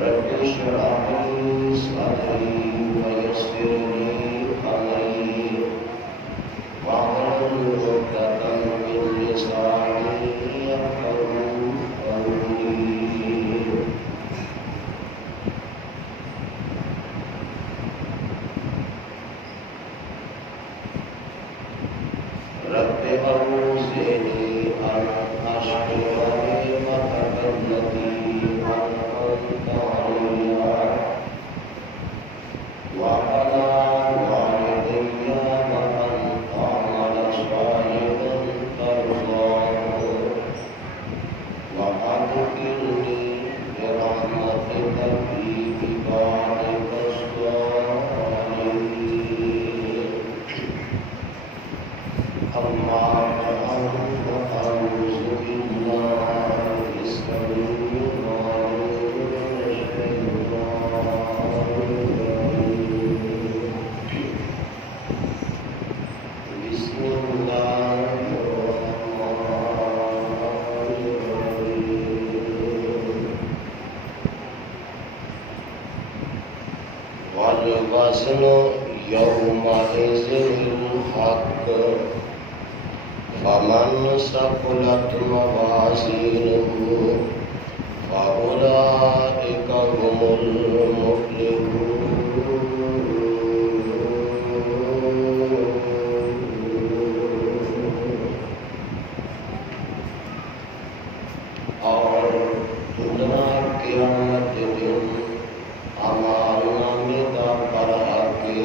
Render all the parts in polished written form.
رب اشرح لي صدري ويسر لي أمري واحلل عقدة من لساني يفقهوا قولي. رب أوزعني أن أشكر نعمتك التي أنعمت علي وعلى والدي وأن أعمل صالحا ترضاه وأدخلني برحمتك في عبادك الصالحين. أما بعد فأعوذ بالله السميع العليم من الشيطان الرجيم. بسم الله الرحمن الرحيم. والوزن يومئذ الحق فمن ثقلت موازينه فأولئك هم المفلحون. اور دنیا قیامت دن اعمال نامے کا پڑھا کے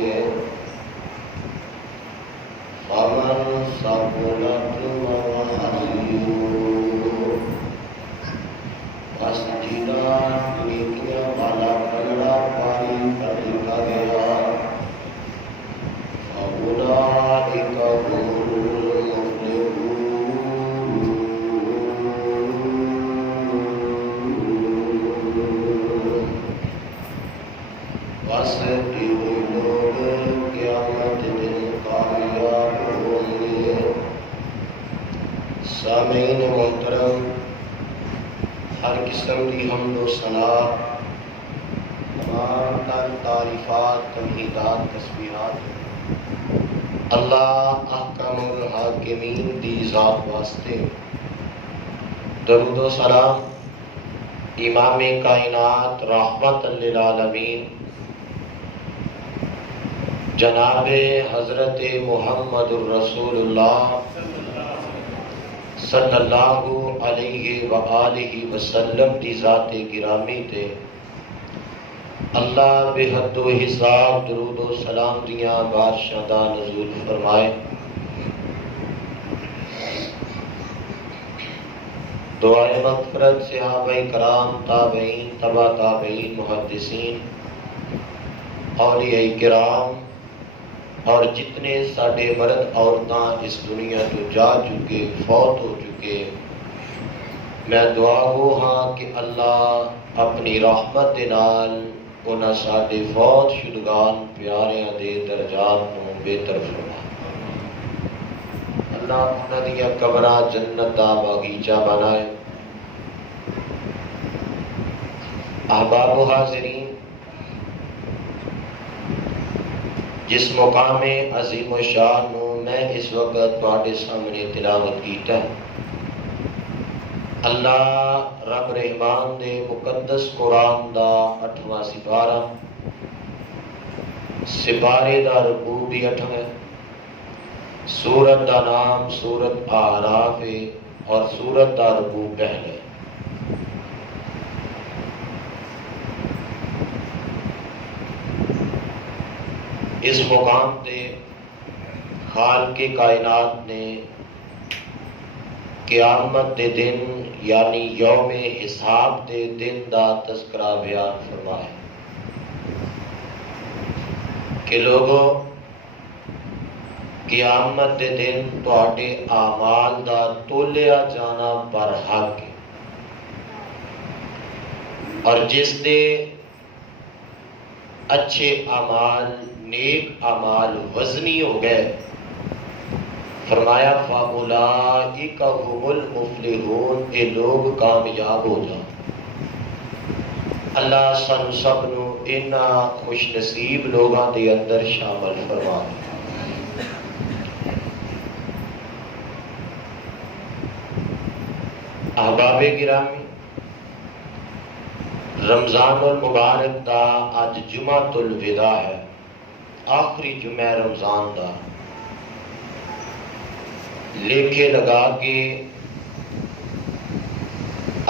فمن ثقلت موازینہ بس جنہ نیکیاں والا پلڑا پانی کر لکھا گیا فأولئک هم المفلحون. بس یہ لوگ قیامت دن کامیاب ہوں گے. سامعین محترم، ہر قسم کی حمد و ثنا، تمام تر تعریفات، تمہیدات، تسبیحات اللہ احکم الحاکمین دی ذات واسطے. درود و سلام امام کائنات رحمت للعالمین جناب حضرت محمد الرسول اللہ صلی اللہ علیہ وآلہ وسلم دی ذات گرامی تے اللہ بے حد و حساب درود و سلام دیاں بادشاہ دا نزول فرمائے. دعائے مغفرت صحابہ کرام، تابعین، تبع تابعین، محدثین، اولیاء کرام اور جتنے ساڈے مرد عورتاں اس دنیا تو جا چکے، فوت ہو چکے، میں دعا گو ہاں کہ اللہ اپنی رحمت دے نال انہاں ساڈے فوت شدگان پیاریاں دے درجات نو بہتر فرما. اللہ انہاں دیاں قبراں جنت دا باغیچہ بنائے. احباب و حاضرین، جس مقام عظیم و شان نو میں اس وقت تواڈے سامنے تلاوت کیتا ہے، اللہ رب رحمان دے مقدس قرآن دا 8واں سپارہ، سپارے دا رکوع بھی 8 ہے. سورت دا نام سورت اعراف ہے اور سورت دا رکوع پہلے. اس مقام تے خالق کائنات نے قیامت دے دن یعنی یوم حساب دے دن دا تذکرہ بیان فرمایا کہ لوگوں قیامت دے دن تواڈے اعمال دا تولیا جانا برحق ہے، اور جس دے اچھے اعمال، نیک اعمال وزنی ہو گئے، فرمایا فَأُولَئِكَ هُمُ الْمُفْلِحُونَ، یہ لوگ کامیاب ہو جائیں. اللہ سانو سب نو انہاں خوش نصیب لوگاں دے اندر شامل فرما دے۔ احباب گرامی، رمضان المبارک دا اج جمعۃ الوداع ہے، آخری جمعہ رمضان دا۔ لیکھے لگا کے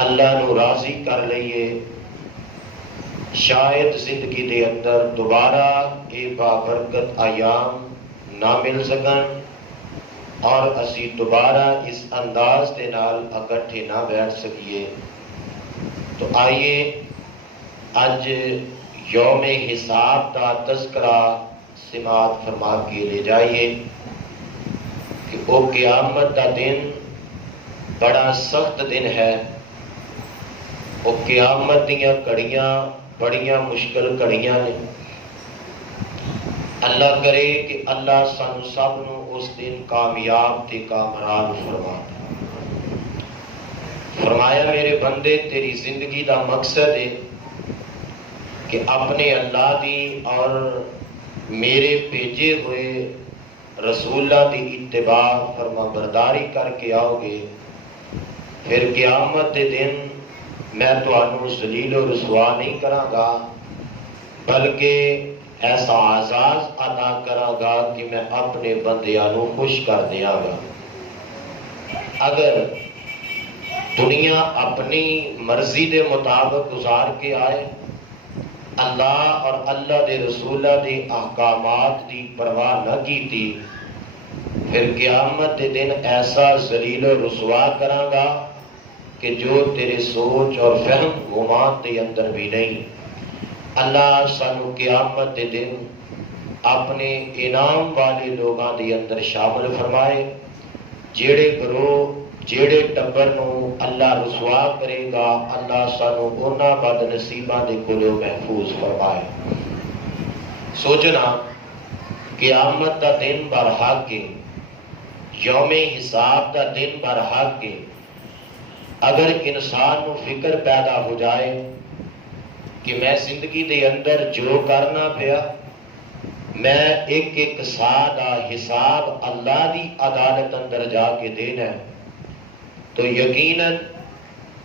اللہ نو راضی کر لئیے، شاید زندگی دے اندر دوبارہ اے بابرکت ایام نہ مل سکن اور اسی دوبارہ اس انداز دے نال اکٹھے نہ بیٹھ سکیے۔ تو آئیے اج یوم حساب دا تذکرہ سماعت فرما کے لے جائیے کہ وہ قیامت دا دن بڑا سخت دن ہے۔ وہ قیامت دیاں کڑیاں بڑیاں مشکل کڑیاں نے۔ اللہ کرے کہ اللہ سانو سب نو اس دن کامیاب تے کامران فرما۔ فرمایا میرے بندے تیری زندگی دا مقصد ہے کہ اپنے اللہ دی اور میرے بھیجے ہوئے رسولہ دی اتباع فرما برداری کر کے آؤ گے، پھر قیامت دے دن میں تمہیں ذلیل و رسوا نہیں کراں گا، بلکہ ایسا اعزاز عطا کراں گا کہ میں اپنے بندیاں نو خوش کر دیاں گا۔ اگر دنیا اپنی مرضی دے مطابق گزار کے آئے، اللہ اور اللہ دے رسولہ دے احکامات دی پرواہ نہ کیتی، پھر قیامت دے دن ایسا ذلیل و رسوا کراں گا کہ جو تیرے سوچ اور فہم گمان دے اندر بھی نہیں۔ اللہ سانو قیامت دے دن اپنے انعام والے لوگاں دے اندر شامل فرمائے، جیڑے گروہ جیڑے ٹبر نو اللہ رسوا کرے گا، اللہ سانو انہاں بد نصیباں دے کولوں محفوظ فرمائے۔ سوچنا قیامت دا دن برحق کے، یوم حساب دا دن برحق کے، اگر انسان نو فکر پیدا ہو جائے کہ میں زندگی دے اندر جو کرنا پیا، میں ایک ایک سا دا حساب اللہ دی عدالت اندر جا کے دینا ہے، تو یقیناً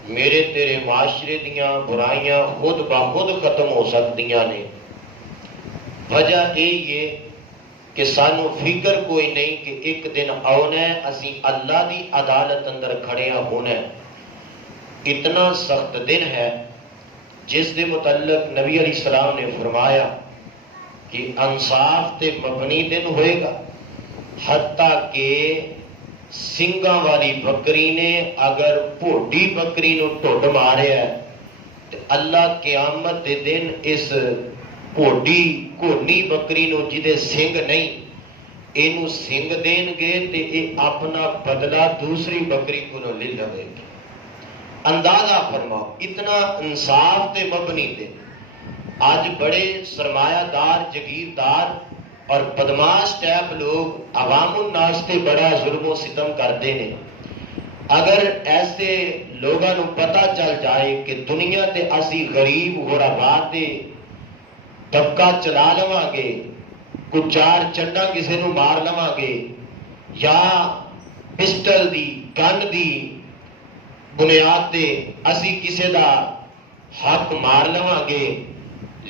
میرے تیرے معاشرے دیاں برائیاں خود بخود ختم ہو سکتیاں نے۔ وجہ یہ کہ سانو فکر کوئی نہیں کہ ایک دن آنا ہے اسی اللہ دی عدالت اندر کھڑیاں ہونا ہے۔ اتنا سخت دن ہے جس دے متعلق نبی علیہ السلام نے فرمایا کہ انصاف تے مبنی دن ہوئے گا، حتیٰ کہ سنگاں والی بکری نے اگر پوڈی بکری نو ٹوڈ مارے ہے تو اللہ قیامت دے دن اس پوڈی کونی بکری نو جدے سنگ نہیں اینو سنگ دین گے تے اے اپنا بدلہ دوسری بکری کو نو لے لے گی۔ اندازہ فرماؤ اتنا انصاف تے مبنی دے۔ آج بڑے سرمایہ دار جگیردار اور بدماش ٹیپ لوگ عوام الناس تے بڑا ظلم و ستم کرتے ہیں۔ اگر ایسے لوگاں نو پتہ چل جائے کہ دنیا تے اسی غریب غربا تے دبکا چلا لواں گے، کچھ چار چنڈا کسے نو مار لواں گے، یا پسٹل دی گن دی بنیاد تے اسی کسے دا حق مار لواں گے،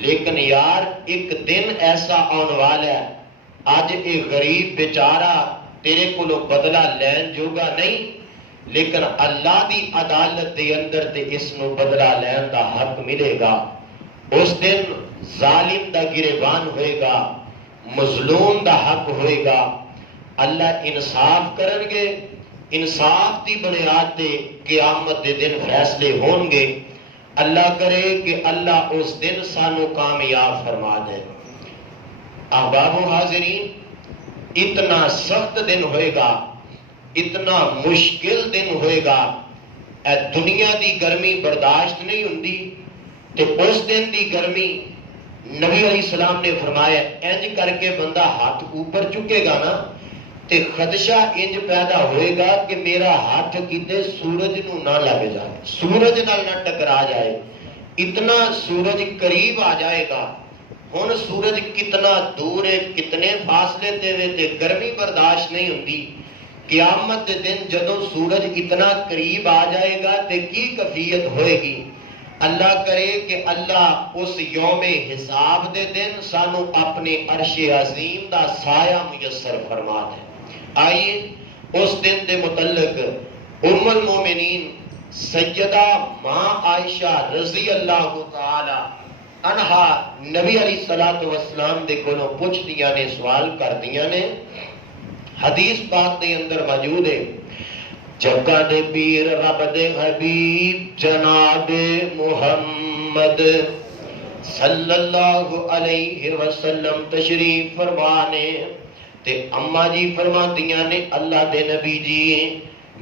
لیکن یار ایک دن ایسا آن والا ہے اج ایک غریب بیچارہ تیرے کولو بدلہ لین جوگا نہیں، لیکن اللہ دی عدالت دے اندر تے اس نو بدلہ لین دا حق ملے گا۔ اس دن ظالم دا گریبان ہوئے گا، مظلوم دا حق ہوئے گا۔ اللہ انصاف کرن گے، انصاف دی بنیاد تے قیامت دے دن فیصلے ہون گے۔ اللہ کرے کہ اللہ اس دن سانو کامیاب فرما دے۔ احباب و حاضرین، اتنا سخت دن ہوئے گا، اتنا مشکل دن ہوئے گا، اے دنیا دی گرمی برداشت نہیں ہوندی، تے اس دن دی گرمی نبی علیہ السلام نے فرمایا انج کر کے بندہ ہاتھ اوپر چکے گا نا تے خدشہ انج پیدا ہوئے گا کہ میرا ہاتھ کتے سورج نو نہ لگ جائے، سورج نال نہ ٹکرا جائے۔ اتنا سورج قریب آ جائے گا. ہن سورج کتنا دور ہے، کتنے فاصلے تے وے تے گرمی برداشت نہیں ہوندی. قیامت دے دن جدوں سورج اتنا قریب آ جائے گا تے کی کیفیت ہوئے گی. اللہ کرے کہ اللہ اس یوم حساب دے دن سانو اپنے عرش عظیم دا سایہ میسر فرما دے. آئیے اس دن دے متعلق ام المومنین سیدہ ماں عائشہ رضی اللہ تعالی عنہا نبی علیہ الصلوۃ والسلام دے کولوں پوچھ دیاں نے، سوال کر دیاں نے. حدیث پاک دے اندر موجود ہے، جگہ دے پیر رب دے حبیب جناب محمد صلی اللہ علیہ وسلم تشریف فرمانے تے اما جی فرماندیاں نے اللہ دے نبی جی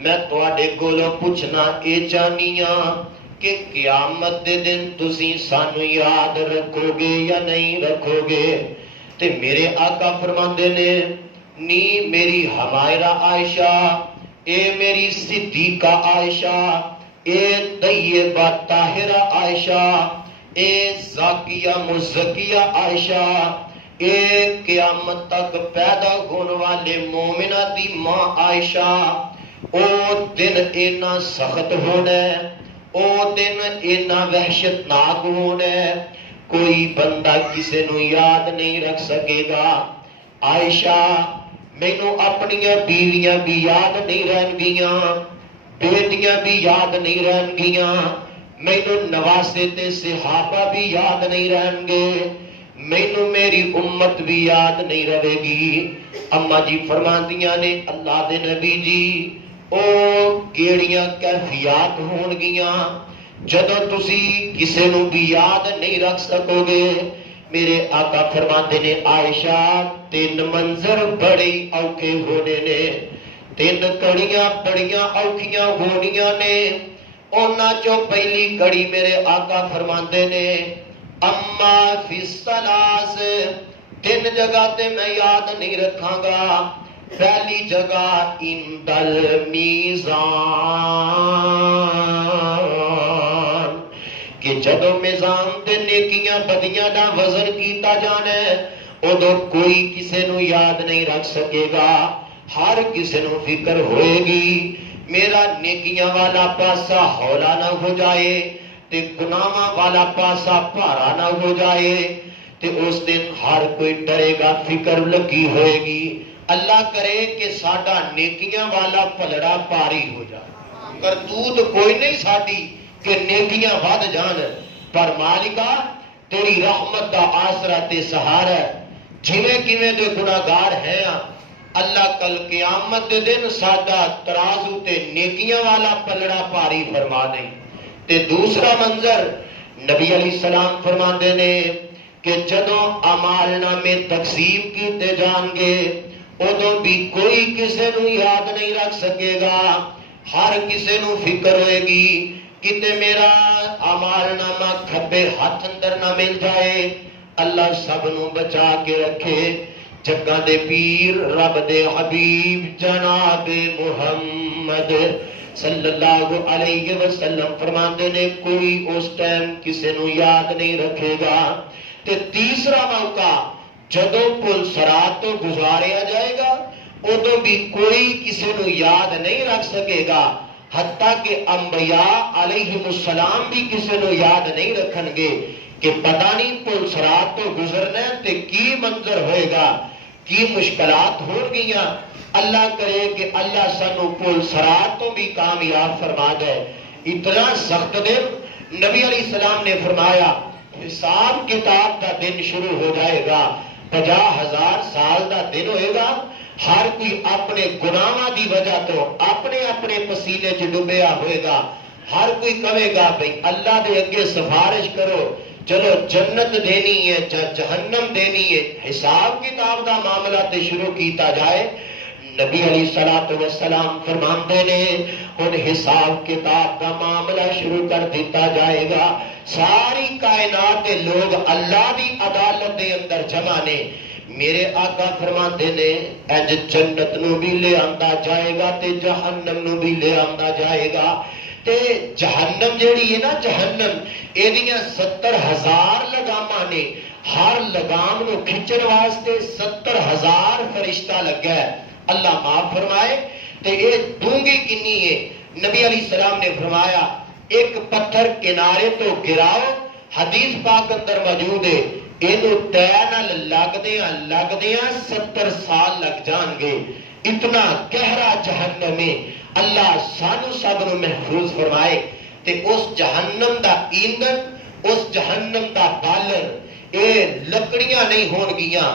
میں تواڈے کولوں پوچھنا اے چاہنی ہاں کہ قیامت دے دن تسی سانو یاد رکھو گے یا نہیں رکھو گے. تے میرے آقا فرماندے نے نی میری حمائرہ عائشہ، اے میری صدیقہ عائشہ، اے طیبہ طاہرہ عائشہ، اے زاکیہ مزکیہ عائشہ، اے قیامت تک پیدا ہونے والے مومنہ دی ماں عائشہ. او دن اینا سخت ہونا ہے، او دن اینا وحشتناک ہونا ہے، کوئی بندہ کسے نو یاد نہیں رکھ سکے گا. عائشہ مینوں اپنیاں بیویاں بھی یاد نہیں رہن گیاں، بیٹیاں بھی یاد نہیں رہن گیاں، مینوں نواسے تے صحابہ بھی یاد نہیں رہن گے، مینوں میری امت بھی یاد نہیں رہے گی. اما جی فرماندیاں نے اللہ دے نبی جی او کیڑیاں کیفیات ہون گیاں جدوں تسی کسے نو بھی یاد نہیں رکھ سکو گے. میرے آقا فرماتے نے عائشہ تین منظر بڑی اوکھے ہونے نے، تین کڑیاں بڑیاں اوکھیاں ہونیاں نے. اونا جو پہلی کڑی میرے آقا فرماتے نے اما فی الثلاث، تین جگہ تے میں یاد نہیں رکھاں گا. پہلی جگہ عند المیزان، کہ جدو میزان تے نیکیاں بدیاں دا وزن کیتا جانا ہے ادو کوئی کسے نو یاد نہیں رکھ سکے گا. ہر کسے نو فکر ہوئے گی میرا نیکیاں والا پاسا ہولا نہ ہو جائے تے گناہاں والا پاسا بھارا نہ ہو جائے. تے اس دن ہر کوئی ڈرے گا، فکر لگی ہوئے گی. اللہ کرے کہ ساڈا نیکیاں والا پلڑا پاری ہو جائے. کرتوت کوئی نہیں ساڈی کہ نیکیاں ود جان، پر مالکا تیری رحمت دا آسرا تے سہارا. جویں کیویں دے گناہگار ہیں اللہ کل قیامت دے دن ساڈا ترازو تے نیکیاں والا پلڑا پاری فرما دے. تے دوسرا منظر نبی علیہ السلام فرماندے نے کہ جدوں اعمال نامے تقسیم کیتے جان گے ادوں بھی کوئی کسے نو یاد نہیں رکھ سکے گا. ہر کسے نو فکر ہوئے گی کتے میرا اعمال نامہ کھبے ہاتھ اندر نہ مل جائے. اللہ سب نو بچا کے رکھے. جگہ دے پیر رب دے حبیب جناب محمد صلی اللہ علیہ وسلم فرماندے نے کوئی اس ٹائم کسے نو یاد نہیں رکھے گا. تے تیسرا موقع جدوں پل صراط تو گزاریا جائے گا ادو بھی کوئی کسی نو یاد نہیں رکھ سکے گا. حتیٰ کہ انبیاء علیہ السلام بھی کسی نو یاد نہیں رکھن گے کہ پتہ نہیں پل صراط تو گزرنا تے کی منظر ہوئے گا، کی مشکلات ہو گیاں. اللہ کرے کہ اللہ سانو پل صراط تو بھی کامیاب فرما دے. اتنا سخت دن نبی علیہ السلام نے فرمایا حساب کتاب دا دن شروع ہو جائے گا، 50,000 سال دا دن ہوئے گا. ہر کوئی اپنے گناہاں دی وجہ تو اپنے اپنے پسینے چ ڈبیا ہوئے گا. ہر کوئی کہے گا بھئی اللہ دے اگے سفارش کرو، چلو جنت دینی ہے جہنم دینی ہے. حساب کتاب دا معاملہ تے شروع کیتا جائے. نبی علیہ السلام فرماندے نے ہن حساب کتاب دا معاملہ شروع کر دیتا جائے گا. ساری کائنات دے لوگ اللہ دی عدالت دے اندر جمع نے. میرے آقا فرماندے نے اج جنت نو بھی لے آندا جائے گا تے جہنم نو بھی لے آندا جائے گا. تے جہنم جیڑی ہے نا جہنم ایدیاں 70,000 لگاماں نے، ہر لگام نو کھچن واسطے 70,000 فرشتہ لگا ہے۔ اللہ معاف فرمائے تے اے ڈونگی کنی ہے۔ نبی علیہ السلام نے فرمایا ایک پتھر کنارے تو گراؤ، حدیث پاک اندر موجود ہے، اینو تے نال لگ دیاں 70 سال لگ جان گے۔ اتنا گہرا جہنم ہے۔ اللہ سانو سب نو محفوظ فرمائے تے اس جہنم دا ایندھن، اس جہنم دا بالن، اے لکڑیاں نہیں ہون گیاں،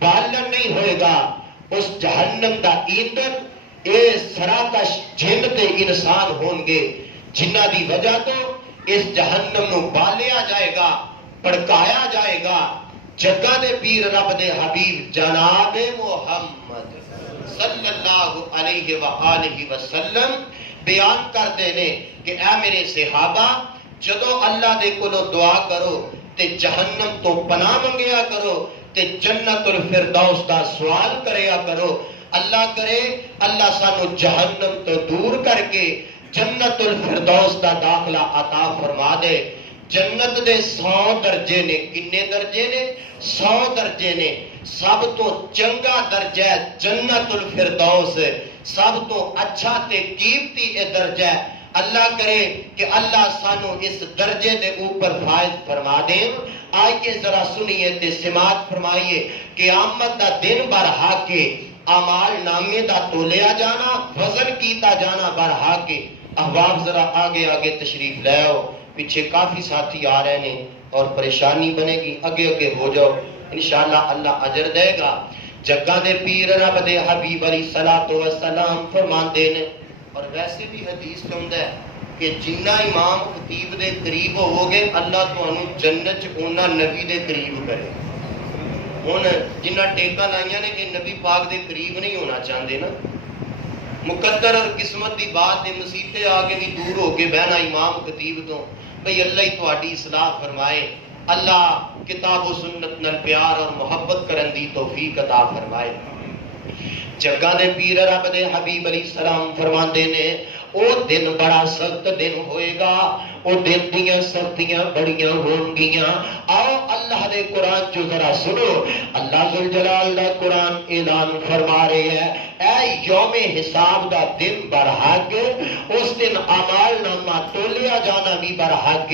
بالن نہیں ہوئے گا، اس جہنم دا ایندھن اے سراکش جن تے انسان ہون گے، جنہ دی وجہ تو اس جہنم نو بالیا جائے گا، پڑکایا جائے گا۔ جگہ دے پیر رب دے حبیب جناب محمد صلی اللہ علیہ وآلہ وسلم بیان کر دینے کہ اے میرے صحابہ، جدو اللہ دے کولو دعا کرو تے جہنم تو پناہ منگیا کرو تے جنت الفردوس دا سوال کریا کرو۔ اللہ کرے اللہ سانو جہنم تو دور کر کے جنت الفردوس دا داخلہ عطا فرما دے۔ جنت دے 100 درجے نے، کنے درجے نے؟ 100 درجے نے۔ سب تو چنگا درجہ ہے جنت الفردوس، سب تو اچھا تے قیمتی اے درجہ ہے۔ اللہ کرے کہ اللہ سانو اس درجے دے اوپر فائز فرما دیں۔ آئیے ذرا سنیے تے سماعت فرمائیے۔ قیامت دا دن برہا کے اعمال نامے دا تولیا جانا، وزن کیتا جانا برہا کے۔ احباب ذرا آگے آگے تشریف لے آؤ، پیچھے کافی ساتھی آ رہے ہیں اور پریشانی بنے گی، آگے آگے ہو جاؤ، انشاءاللہ اللہ اجر دے گا۔ جگہ دے پیر رب دے حبیب علیہ السلام فرماندے نے، اور ویسے بھی حدیث میں ہوندا ہے کہ جنہ امام خطیب دے قریب ہو گے اللہ تانوں جنت چ اونا نبی دے قریب کرے۔ ہن جنہ ٹیکا لائیاں نے کہ نبی پاک دے قریب نہیں ہونا چاہتے نا، مقدر اور قسمت دی بات دے مسیطے آگے بھی دور ہو کے بہنا امام خطیب تو بھئی اللہ ہی تہاڈی اصلاح فرمائے، اللہ کتاب و سنت نال پیار اور محبت کرن دی توفیق عطا فرمائے۔ جگہ دے پیر رب دے حبیب علیہ السلام فرماندے نے او دن بڑا سخت دن ہوئے گا، او دن دیاں سختیاں بڑیاں ہون گیاں۔ آؤ اللہ دے قرآن جو ذرا سنو، اللہ ذوالجلال دا قرآن اعلان فرما رہے ہیں اے یوم حساب دا دن برحق، اس دن اعمال نامہ تولیا جانا بھی برحق۔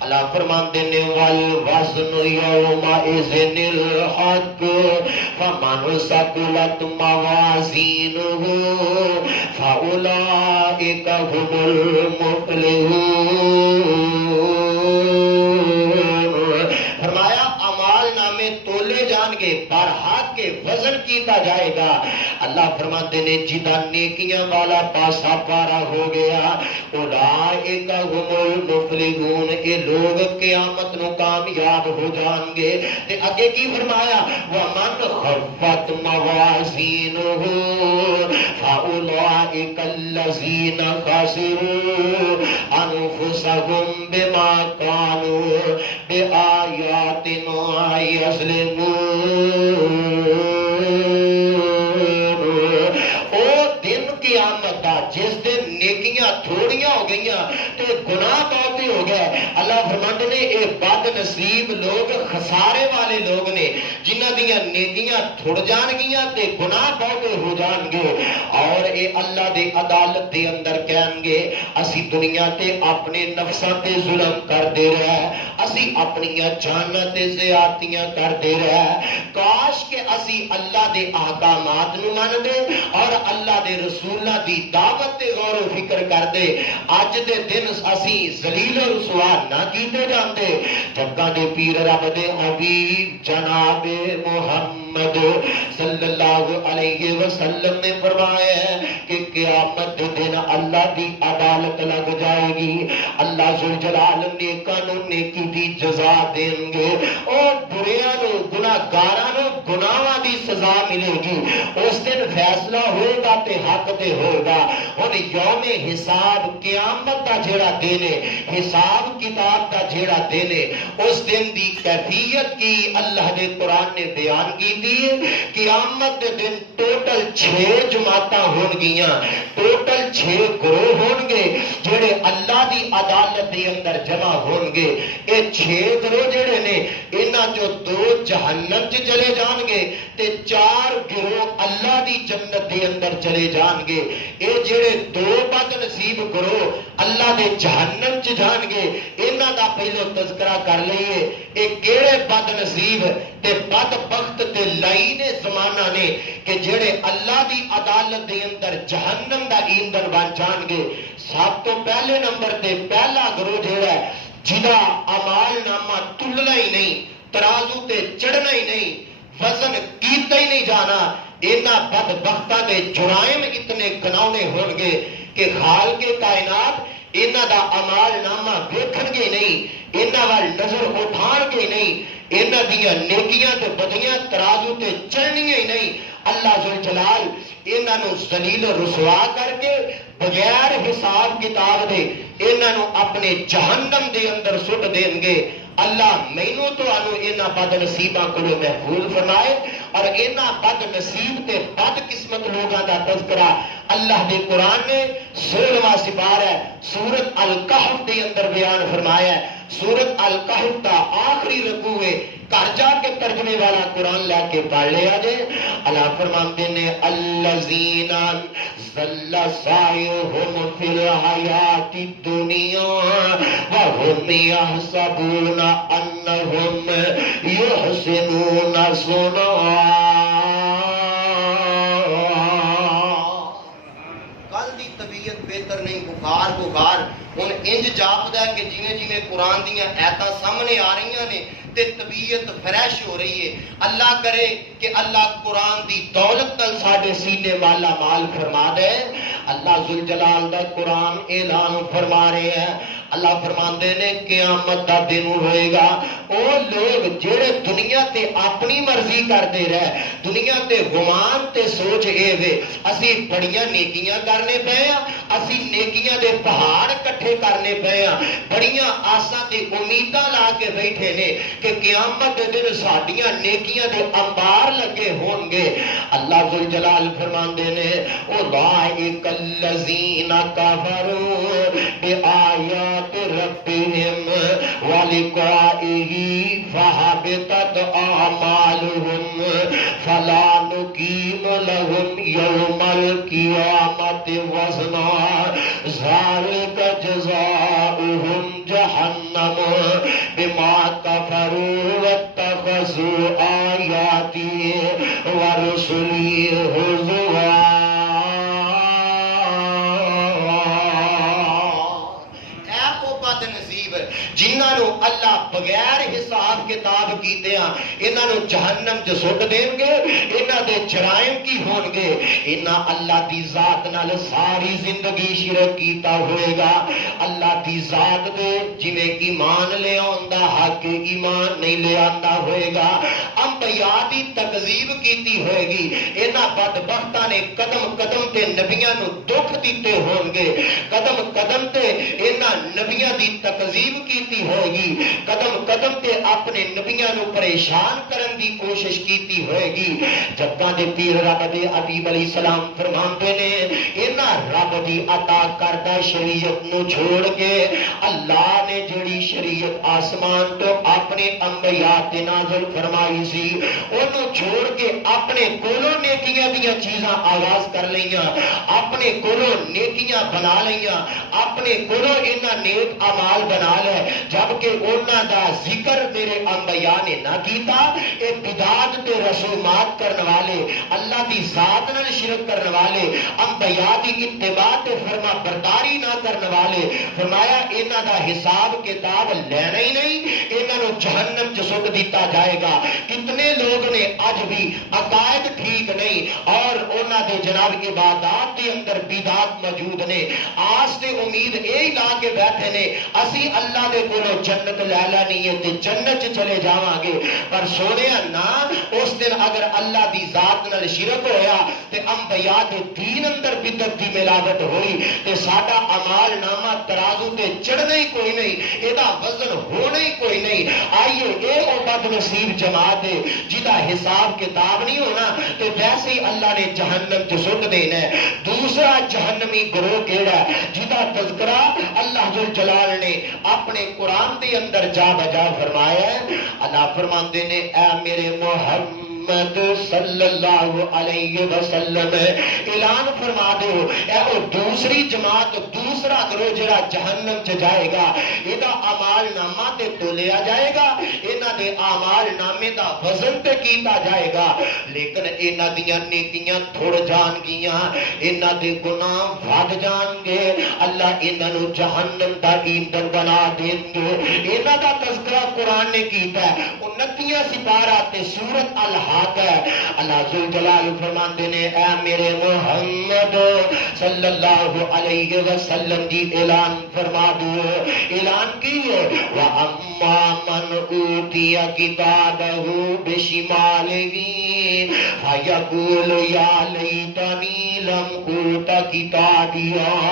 اللہ فرماندے نے والوزن یومئذ الحق فمن ثقلت موازینہ فاولئک هم المفلحون۔ فرمایا اعمال نامے تولے جان گے، برحق کے وزن کیتا جائے گا۔ اللہ فرماتے نے جدہ نیکیاں والا پاسا پارا ہو گیا، اولئک هم المفلحون، یہ لوگ قیامت نو کامیاب ہو جان گے۔ تے اگے کی فرمایا ومن خفت موازینہ فاولئک الذین خسروا انفسهم بما كانوا بآیاتنا یظلمون۔ قیامت دا جس دن نیکیاں تھوڑیاں ہو گئیاں تے گناہ بہتے ہو گئے، اللہ فرماتے نے اے بد نصیب لوگ خسارے والے لوگ نے جنہ دیاں نیکیاں تھوڑ جان گیاں تے گناہ بہتے ہو جان گے، اور اے اللہ دے عدالت دے اندر کہیں گے اسی دنیا تے اپنے نفساں تے ظلم کر دے رہا ہے، اسی اپنی جاناں تے زیادتیاں کر دے رہا ہے، کاش کہ اسی اللہ دے احکامات نو مان دے اور اللہ دے رسولہ دی دعوت تے غور و فکر کر دے، آج دے دن اسی ذلیل و رسوا نہ کیتے جاندے۔ جگہ دے پیر رب دے حبیب جناب محمد صلی اللہ علیہ وسلم نے فرمایا ہے کہ قیامت دے دن اللہ دی عدالت لگ جائے گی، اللہ ذوالجلال نیکاں نو نیکی دی جزا دیں گے اور بریاں نو گناہگاراں نو گناہاں دی سزا ملے گی۔ اس دن فیصلہ ہوگا تے حق تے ہوگا۔ ہن یوم حساب قیامت دا جیڑا دن ہے، حساب کتاب دا جیڑا دن ہے، اس دن دی کیفیت کی اللہ دے قرآن نے بیان کی دی ہے۔ قیامت دے دن ٹوٹل 6 جماعتاں ہون گیاں، ٹوٹل 6 گروہ ہون گے جڑے اللہ دی عدالت دے اندر جمع ہون گے۔ اے 6 گروہ جڑے نے انہاں جو 2 جہنم چ چلے جان گے تے 4 گروہ اللہ دی جنت دے اندر چلے جان گے۔ اے جڑے 2 بد نصیب گروہ اللہ دے جہنم چ جان گے انہاں دا پہلو تذکرہ کر لئیے۔ اے کیڑے بد نصیب تے بد بخت تے لعین زمانہ نے کہ جڑے اللہ دی عدالت دے اندر جہنم دا ایندھن بن جان گے۔ سب تو پہلے نمبر تے پہلا گروہ جڑا ہے جدا اعمال نامہ تلنا ہی نہیں، ترازو تے چڑھنا ہی نہیں، وزن کیتا ہی نہیں جانا، انہاں بدبختاں دے جرائم اتنے گناونے ہون گے کہ خالق کائنات انہاں دا اعمال نامہ ویکھن گے نہیں، انہاں وال نظر اٹھان گے نہیں، انہاں دیاں نیکیاں تے بدیاں ترازو تے چڑھنیاں ہی نہیں۔ اللہ ذوالجلال انہاں نو ذلیل و رسوا کر کے بغیر حساب کتاب دے انہاں نو اپنے جہنم دے اندر سٹ دیں گے۔ اللہ مینوں تو انو انہاں بد نصیباں کو محفوظ فرمائے اور انہاں بد نصیب تے بد قسمت لوگاں دا تذکرہ اللہ دے قرآن نے 16واں سپارہ ہے سورت الکہف دے اندر بیان فرمایا ہے۔ سورت الکہف دا آخری رکوع ہے، گھر جا کے ترجمے والا قرآن لے کے پڑھ لیا جائے۔ اللہ فرماتے نے الذین ضل سعیہم فی الحیاۃ الدنیا وہم یحسبون انہم یحسنون صنعا۔ کل دی طبیعت بہتر نہیں، بخار ہن انج جاپدا ہے کہ جویں جویں قرآن دیاں آیتاں سامنے آ رہی نے تے طبیعت فریش ہو رہی ہے۔ اللہ کرے کہ اللہ قرآن دی دولت نال ساڈے سینے والا مال فرما دے۔ اللہ ذوالجلال دا قرآن اعلان فرما رہے ہیں، اللہ فرماندے نے قیامت دا دن ہوئے گا او لوگ جڑے دنیا تے اپنی مرضی کرتے رہے، دنیا تے گمان تے سوچ اے وے اسی بڑیاں نیکیاں کرنے پے ہیں، اسی نیکیاں دے پہاڑ کٹھے کرنے پے ہیں، بڑیاں آساں تے امیداں لا کے بیٹھے نے کہ قیامت دے دن ساڈیاں نیکیاں دے انبار لگے ہون گے۔ اللہ ذوالجلال فرماندے نے اولئک الذین کفروا بآیات ربهم ولقائه فحبطت اعمالهم فلا نقیم لهم یوم القیامت وزنا ذلک جزاؤهم جہنم بما کفروا واتخذوا آیاتی ورسلی ہزوا۔ جنہاں نو اللہ بغیر حساب کتاب کیتے ہیں انہاں نو جہنم جو سٹ دیں گے، انہاں دے جرائم کی ہون گے، انہاں اللہ دی ذات نال ساری زندگی شرک کیتا ہوئے گا، اللہ دی ذات دے جویں ایمان لے آندا حق ایمان نہیں لے آندا ہوئے گا، انبیاء دی تکذیب کیتی ہوئے گی، انہاں بدبختاں نے قدم قدم تے نبیاں نو دکھ دیتے ہون گے، قدم قدم تے انہاں نبیاں دی تکذیب کیتی ہوئے گی، قدم قدم تے اپنے نبیاں نو پریشان کرن دی کوشش کیتی ہوئے گی۔ جگاں دے پیر رب دے حبیب علیہ السلام فرماندے نے انہاں رب دی عطا کردہ شریعت نو چھوڑ کے اللہ نے جڑی شریعت آسمان تو اپنے انبیاء تے نازل فرمائی سی انہوں چھوڑ کے اپنے کولوں نیکیاں دیاں چیزاں آغاز کر لیاں، اپنے کولوں نیکیاں بنا لیاں، اپنے کولوں انہاں نیک اعمال بنا لے، جبکہ انہاں دا ذکر میرے انبیاء نے نہ کیتا۔ اے بدعت تے رسومات کرنے والے، اللہ دی ذات نال شرک کرنے والے، انبیاء دی اتباع تے فرما برداری نہ کرنے والے، فرمایا انہاں دا حساب کتاب لینا ہی نہیں، انہاں نو جہنم چ سٹ دیتا جائے گا۔ کتنے لوگ نے اج بھی عقائد ٹھیک نہیں اور انہاں دے جناب عبادات دے اندر بدعت موجود نے، آس تے امید یہی لا کے بیٹھے نے اسی اللہ دے کولوں جنت لے لینی ہے تے جنت چلے جاواں گے. پر سونے نا اس دن اگر اللہ دی ذات نال شرک ہویا تے انبیاء دے دین اندر بدعت دی ملاوٹ ہوئی تے ساڈا اعمال نامہ ترازو تے چڑھنا ہی کوئی نہیں، ایدا وزن ہونا ہی کوئی نہیں. آئیے اے او بد نصیب جماعت ہے جدا حساب کتاب نہیں ہونا تے ویسے ہی اللہ نے جہنم چ سٹ دینا ہے. دوسرا جہنمی گروہ کیڑا ہے جدا تذکرہ اللہ ذل جلال نے اپنے قرآن دے اندر جا بجا فرمایا ہے. اللہ فرماندے نے اے میرے محمد صلی اللہ علیہ وسلم اعلان فرما دو اے او دوسری جماعت دوسرا گروہ جڑا جہنم چ جائے گا ایدا اعمال نامہ تے تولیا جائے گا، انہاں دے اعمال نامے دا وزن تے کیتا جائے گا، لیکن انہاں دیاں نیکیاں تھوڑ جان گیاں، انہاں دے گناہ ود جان گے، اللہ انہاں نو جہنم دا ایندھن بنا دیں گے. انہاں دا تذکرہ قرآن نے کیتا ہے 29 سپارہ تے سورۃ الحاق ہے. اللہ ذل جلال فرماندے نے اے میرے محمد صلی اللہ علیہ وسلم جی اعلان فرما دو، اعلان کیے وَأَمَّا مَنْ أُوتِيَ كِتَابَهُ بِشِمَالِهِ فَيَقُولُ يَا لَيْتَنِي لَمْ أُوتَ كِتَابِيَهْ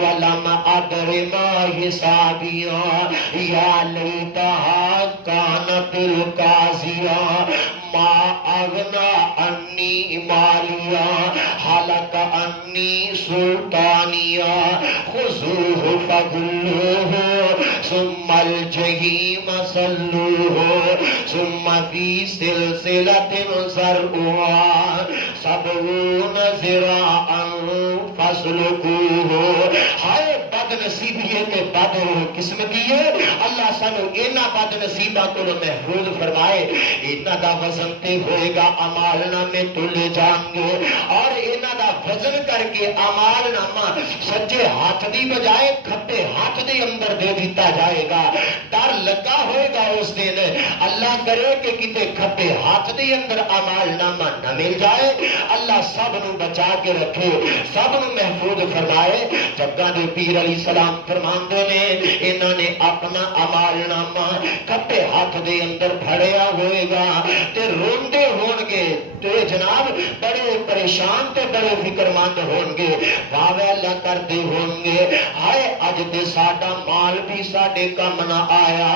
وَلَمْ أَدْرِ مَا حِسَابِيَهْ يَا لَيْتَهَا كَانَتِ الْقَاضِيَةَ ما اغنا انی مالیا حلق انی سلطانیا خذوه فغلوه ثم الجحیم صلوه ثم فی سلسلۃ ذرعها 70 ذراعا فاسلکوه. ہائے بد نصیبی تے بد قسمتی ہے، اللہ سانو اینا بد نصیبہ کو محفوظ فرمائے. اینا دا وزن تے ہوئے گا اعمال نامے تلے جان گے اور اینا دا وزن کر کے اعمال نامہ سجے ہاتھ دی بجائے کھبے ہاتھ دے اندر دے دیتا جائے گا. ڈر لگا ہوئے گا اس دن، اللہ کرے کہ کتے کھبے ہاتھ دے اندر اعمال نامہ نہ مل جائے. اللہ سب نو بچا کے رکھے، سب نو محفوظ فرمائے. جگہ دے پیر علیہ السلام فرماندے نے انہاں نے اپنا اعمال نامہ کھبے ہاتھ دے اندر پھڑیا ہوئے گا تے روندے ہون گے تے جناب بڑے پریشان تے بڑے فکر مند ہون گے، واوے اللہ کردے ہون گے ہائے اج تے ساڈا مال بھی ساڈے کم نہ آیا،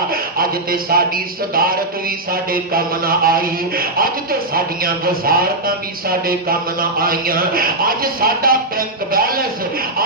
اج تے ساڈی صدارت بھی ساڈے کم نہ آئی، اج تے ساڈیاں وزارتاں بھی ساڈے کم نہ آئیاں، اج ساڈا بینک بیلنس،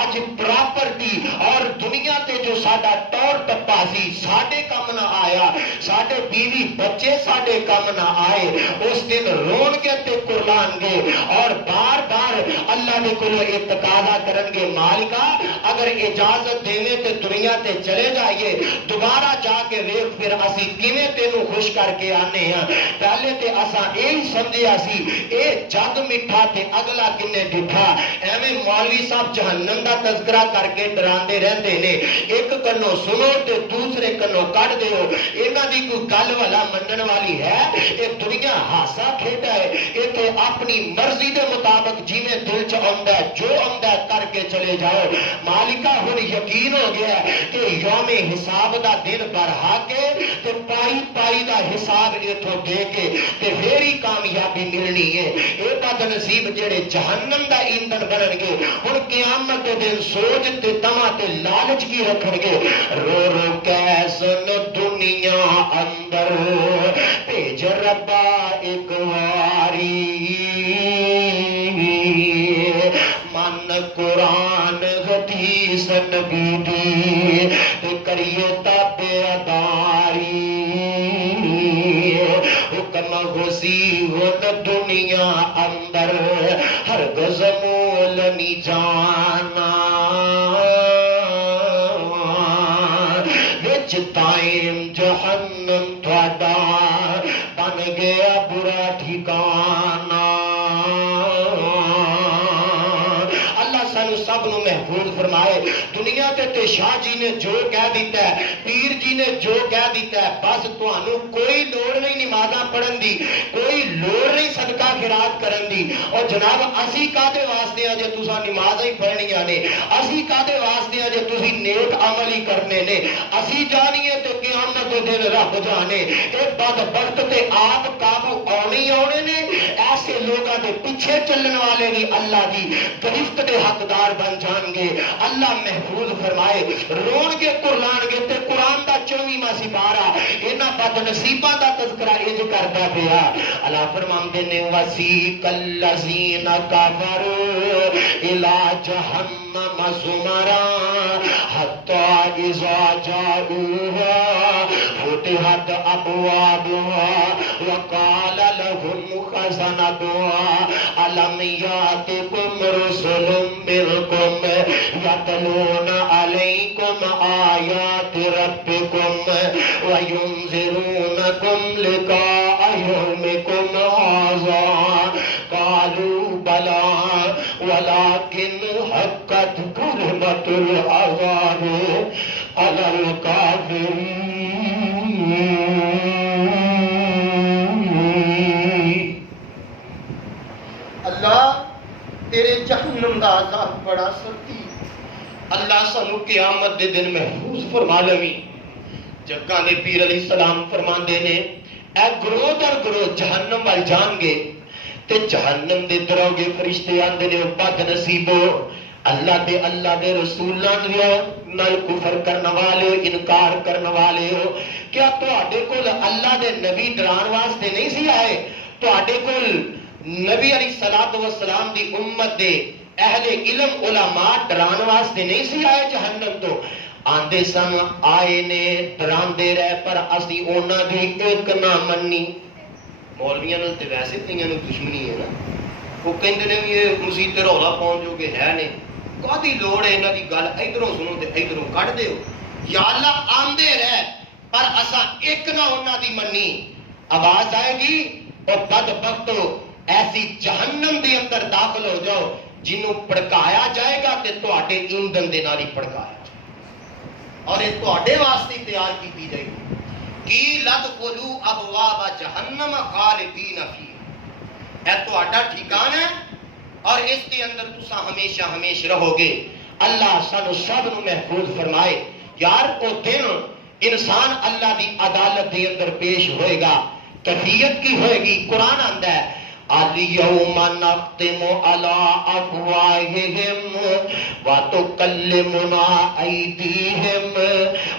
اج پراپرٹی اور دنیا تے جو ساڈا ٹور ٹپا سی ساڈے کم نہ آیا، ساڈے بیوی بچے ساڈے کم نہ آئے. اس دن رون کے تے قربان گے اور بار بار اللہ دے کولو یہ تقاضا کرن گے مالکا اگر اجازت دیوے تے دنیا تے چلے جائیے، دوبارہ جا کے ویکھ پھر اسی کیویں تینوں خوش کر کے آنے ہاں. پہلے تے اساں یہی سمجھیا سی اے جگ میٹھا تے اگلا کنے ڈٹھا. ایویں مولوی صاحب جہنم دا تذکرہ کر کے ڈراندے رہندے نے، ایک کنوں سنو تے دوسرے کنوں کڈ دیو. انہاں دی کوئی گل والا منن والی ہے؟ یہ دنیا ہاسا کھیڈا ہے، یہ تے اپنی مرضی دے مطابق جویں دل چ آندا ہے جو آندا ہے کر کے چلے جاؤ. مالکا ہن یقین ہو گیا ہے کہ یوم حساب دا دن بڑھا کے تے پائی پائی دا حساب ایتھوں دے کے تے پھر ہی کامیابی ملنی ہے. اے بد نصیب جڑے جہنم دا ایندھن بنن گے ہن قیامت دے دن سوچ تے تما تے لالچ کی رکھن گے. رو رو کیسن دنیا اندر بھیج ربا ایک واری من قرآن حدیث نبی دی کریے تابعداری. حکم غزی ہن دنیا اندر ہرگز مول نہیں جانا، وچ ٹائم جہنم تھوڑا بن گیا برا ٹھکانا. اللہ سانو سب نو محفوظ فرمائے. دنیا تے شاہ جی نے جو کہہ دیتا ہے، پیر جی نے جو کہہ دیتا ہے، بس تانوں کوئی لوڑ نہیں نمازاں پڑھن دی، کوئی لوڑ نہیں صدقہ خیرات کرن دی. اور جناب اسی کادے واسطے ہیں جے تساں نمازاں ہی پڑھنیاں نے, اسی کادے واسطے ہیں جے تسی نیک عمل ہی کرنے نے, اسی جانیے تے قیامت دے دن رب جانے. اے بدبخت تے آپ قابو آنے نے. ایسے لوگاں دے پیچھے چلن والے بھی اللہ دی گرفت دے حقدار بن جان گے. اللہ محفوظ فرمائے. رون گے قرلان گے تے قرآن دا 24واں سپارہ انہاں بد نصیباں دا تذکرہ انج کردا پیا. اللہ فرماندے نے وسیق الذین کفروا الی جہنم زمرا حتی اذا جاؤوها فتحت ابوابها وقال لهم خزنتها الم یاتکم رسل منکم یتلون علیکم آیات ربکم وینذرونکم لقاء یومکم ھذا قالوا بلی ولکن حقت کلمۃ العذاب علی الکافرین. اللہ تیرے جہنم دا عذاب بڑا سختی. اللہ سانو قیامت دے دن محفوظ فرما لوی. جگاں دے پیر علیہ السلام فرماندے نے اے گروہ در گروہ جہنم وال جان گے تے جہنم دے دروگے فرشتے آندے نے بد نصیبو اللہ دے رسولاں نال کفر کرن والے ہو, انکار کرن والے ہو. کیا تواڈے کول اللہ دے نبی ڈران واسطے نہیں سی آئے؟ تواڈے کول نبی علیہ الصلوۃ والسلام دی امت دے اہل علم علماء ڈران واسطے نہیں سی آئے جہنم تو؟ آندے سن, آئے نے ڈراندے رہ پر اسی انہاں دی ایک نہ منی. مولویاں نال تے ویسے کئیاں نوں دشمنی ہے نا. وہ کہندے نے یہ مسیت تے رولا پاؤن جو کہ ہے نے, کدی لوڑ ہے انہاں دی گل ادھروں سنو تے ادھروں کڈ دیو. یا اللہ آندے رہ پر اساں ایک نہ انہاں دی منی. آواز آئے گی او بدبختو ایسی جہنم دے اندر داخل ہو جاؤ جنوں پڑکایا جائے گا تے تواڈے ایندھن دے نال ہی پڑکایا اور یہ تواڈے واسطے تیار کی جائے گی. کی لدخلوا ابواب جہنم خالدین فیہا, اے تواڈا ٹھکانہ ہے اور اس کے اندر تساں ہمیشہ ہمیشہ رہو گے. اللہ سانو سب نو محفوظ فرمائے. یار او دن انسان اللہ دی عدالت دے اندر پیش ہوئے گا. کیفیت کی ہوئے گی؟ قرآن آندا ہے اليوم نختم على افواہہم وتکلمنا ایدیہم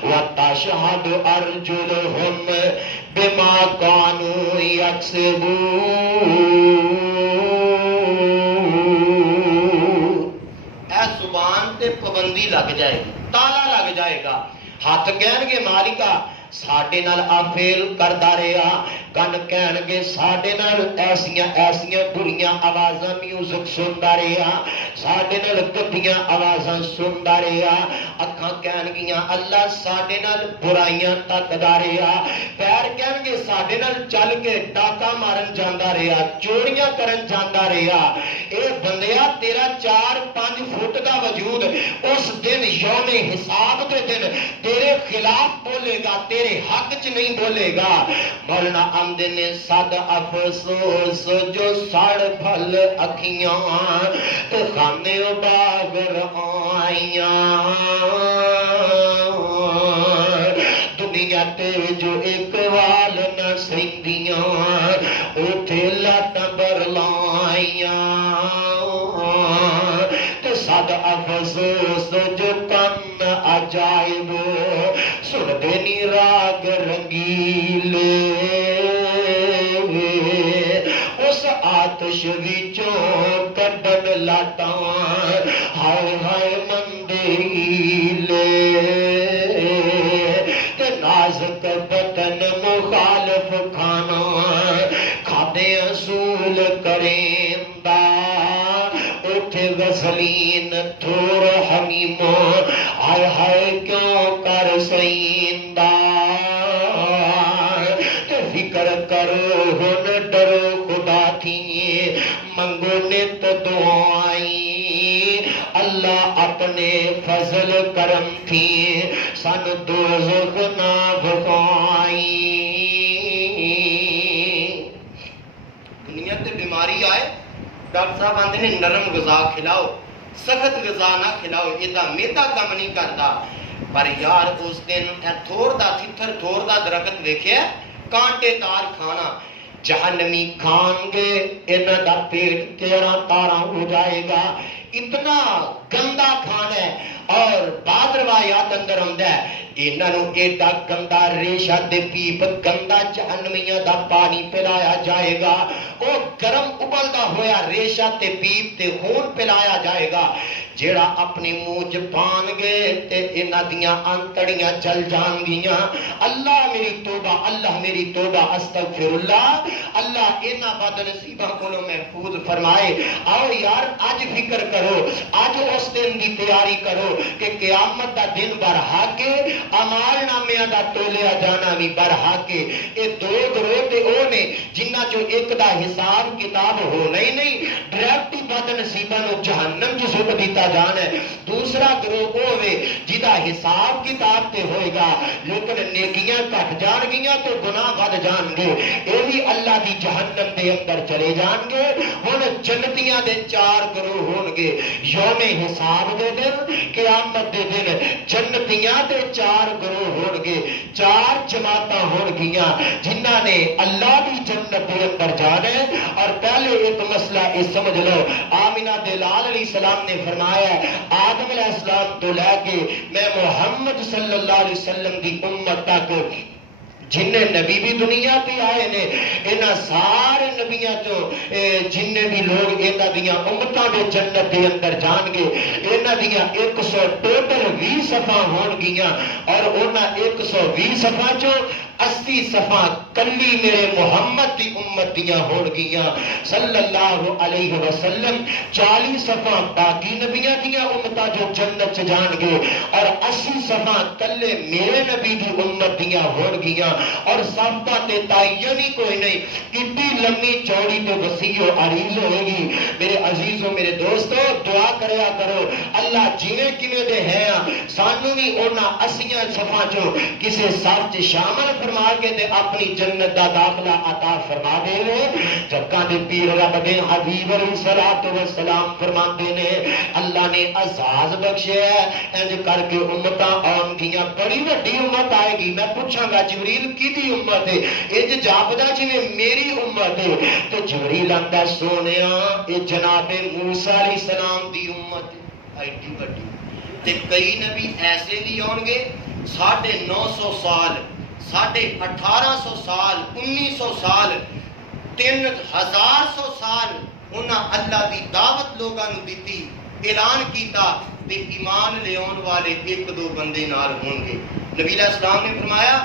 وتشہد ارجلہم بما كانوا یکسبون. اے زبان تے پابندی لگ جائے گی, تالا لگ جائے گا. ہاتھ کہن گے مالکا ساڈے نال آ فیل کردا رہا, کن کہن گے ساڈے نال ایسیاں ایسیاں بریاں آوازاں میوزک سندا رہا, ساڈے نال گندیاں آوازاں سندا رہا. اکھاں کہن گیاں اللہ ساڈے نال برائیاں تکدا رہا. پیر کہن گے ساڈے نال چل کے ڈاکا مارن جاندا رہا, چوریاں کرن جاندا رہا. اے بندیا تیرا 4-5 فٹ دا وجود اس دن یوم حساب دے دن تیرے خلاف بولے گا, تیرے حق چ نہیں بولے گا. مولانا آمدے نے صد افسوس جو سڑ پھل اکھیاں تے خانے باغر آئیاں, دنیا تے جو ایک وال نہ سیندیاں اوتھے لٹ برلائیاں. تے صد افسوس جو کن عجائب سن دینی راگ رنگیلے, اس آتش وچوں کڈن لاٹاں ہائے ہائے مندیلے. تے نازک بدن مخالف کھانا کھادے اصول کریندا, اٹھے وسلین تھور حمیم ہائے ہائے کیوں کر سیندا. تے فکر کرو ہن ڈرو خدا تھی منگو نت دعائیں, اللہ اپنے فضل کرم تھی سن دوزخ نہ بھگائیں. دنیا تے بیماری بیماری آئے ڈاکٹر صاحب آندے نے نرم غذا کھلاؤ، سخت غذا نہ کھلاؤ، یہ میدا کم نہیں کرتا۔ پر یار اس دن تھوڑ دا تھتر تھوڑ دا درخت ویکھیا کانٹے دار کھانا، جہنمی کھان گے انہاں دا پیٹ 13 تارا ہو جائے گا، اتنا گندا کھانا ہے۔ اور بعد روایات اندر آندا ہے انہاں نو ایڈا گندا ریشہ دے پیپ گندا جہنمیاں دا پانی پلایا جائے گا، او گرم ابلدا ہویا ریشہ تے پیپ تے خون پلایا جائے گا، جیڑا اپنی منہ پان گے تے انہاں دیاں انتڑیاں چل جان گیاں۔ اللہ میری توبہ، اللہ میری توبہ، استغفر اللہ، اللہ انہاں بد نصیباں کولوں محفوظ فرمائے۔ آؤ یار اج فکر کرو، اج اس دن دی تیاری کرو کہ قیامت دا دن برہا کے اعمال نامیاں دا تولیا جانا بھی برہا کے۔ اے دو گروہ تے او نے جنہاں چوں ایک دا حساب کتاب ہونا ہی نہیں، ڈائریکٹ ہی بد نصیباں نو جہنم چ سٹ دیتا جانا ہے۔ دوسرا گروہ او وے جہدا حساب کتاب تے ہوئے گا لیکن نیکیاں گھٹ جان گیاں تو گناہ ود جان گے، اے بھی اللہ دی جہنم دے اندر چلے جان گے۔ ہن جنتیاں دے 4 گروہ ہون گے، یوم حساب دے دن، قیامت دے دن جنتیاں دے 4 گروہ ہون گے، 4 جماعتاں ہون گیاں جنہاں نے اللہ دی جنت دے اندر جانا ہے۔ اور پہلے ایک مسئلہ یہ سمجھ لو، آمنہ دلال علیہ السلام نے فرمایا آدم علیہ السلام تو لے کے میں محمد صلی اللہ علیہ وسلم دی امت تک جن نبی بھی دنیا پہ آئے نے انہاں سارے نبیاں تو جن بھی لوگ انہاں دیاں امتاں دے جنت دے اندر جان گے، انہاں دیاں 100 ٹوٹل 20 صفحاں ہون گیاں، اور انہاں 120 صفحاں چوں 80 صفحہ کلی میرے محمد دی امت دیاں ہون گیاں صلی اللہ علیہ وسلم، 40 صفحہ باقی نبیاں دیاں امتاں جو جنت چ جان گے، اور 80 صفحہ کلے میرے نبی دی امت دیاں ہون گیاں۔ اور صفحہ تے تعین ہی کوئی نہیں، اتنی لمبی چوڑی تے وسیع و عریض ہوئے گی۔ میرے عزیزوں میرے دوستو دعا کریا کرو اللہ جیویں کیویں دے ہیں سانو بھی انہاں 80 صفحہ چوں کسے صف چ شامل فرما کے تے اپنی جنت دا داخلہ عطا فرما دے وے۔ جگاں دے پیر رب دے حبیب علیہ الصلوۃ والسلام فرماندے نے اللہ نے اعزاز بخشیا ہے انج کر کے امتاں آن گیاں، بڑی وڈی امت آئے گی۔ میں پوچھاں گا جبریل کیدی امت ہے؟ انج جاپدا جویں میری امت ہے، تے جبریل آندا سونیا اے جناب موسیٰ علیہ السلام دی امت ہے ایڈی وڈی۔ تے کئی نبی ایسے بھی آن گے 950 سال، 1850 سال، 1900 سال، 3000 سال انہاں اللہ دی دعوت لوگاں نوں دتی، اعلان کیتا تے ایمان لے آن والے 1-2 بندے نال ہون گے۔ نبی علیہ السلام نے فرمایا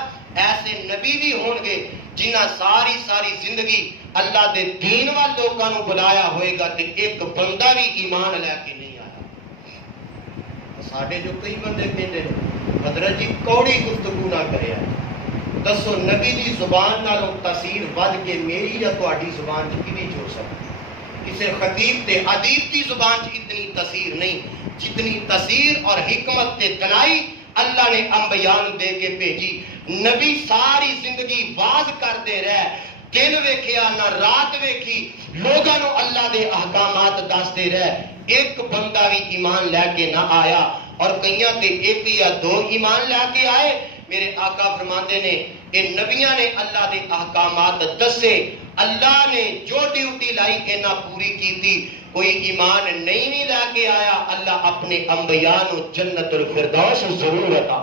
ایسے نبی بھی ہون گے جنہاں ساری زندگی اللہ دے دین وال لوگاں نوں بلایا ہوئے گا تے ایک بندہ بھی ایمان لے کے نہیں آیا۔ ساڈے جو کئی بندے کہندے نے حضرت جی کوڑی گفتگو نہ کریا، دسو نبی دی زبان نالوں تاثیر ود کے میری یا تہاڈی زبان چ کدی جڑ سکتی؟ کسی خطیب تے ادیب دی زبان چ اتنی تاثیر نہیں جتنی تاثیر اور حکمت تے دلائی اللہ نے انبیاء نوں دے کے بھیجی۔ نبی ساری زندگی واز کرتے رہے، دن ویکھیا نہ رات ویکھی، لوگاں نوں اللہ دے احکامات دستے رہے، ایک بندہ بھی ایمان لے کے نہ آیا، اور کئیاں تے 1 یا 2 ایمان لے کے آئے۔ میرے آقا فرماندے نے اے نبیاں نے اللہ دے احکامات دسے، اللہ نے جو ڈیوٹی لائی اینا پوری کیتی، کوئی ایمان نہیں لے کے آیا، اللہ اپنے انبیاء نو جنت الفردوس ضرور عطا۔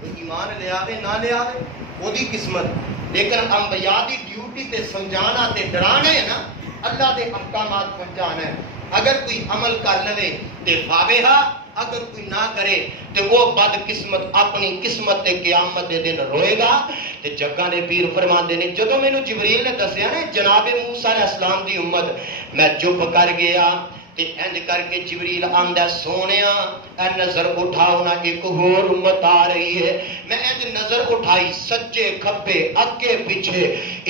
کوئی ایمان لے آوے نہ لے آوے وہ دی قسمت، لیکن انبیاء دی ڈیوٹی تے سمجھانا تے ڈرانا ہے نا، اللہ دے احکامات پہنچانا ہے۔ اگر کوئی عمل کر لے تے فاویہا، اگر کوئی نہ کرے تو وہ بد قسمت اپنی قسمت تے قیامت دے دن روئے گا۔ تے جگاں دے پیر فرماندے نے جدوں مینوں جبریل نے دسیا نا جناب موسیٰ علیہ السلام دی امت، میں چپ کر گیا تے انج کر کے جبریل آندا سونیا اے نظر اٹھاؤ نہ ایک اور امت آ رہی ہے۔ میں انج نظر اٹھائی، سجے کھبے اگے پیچھے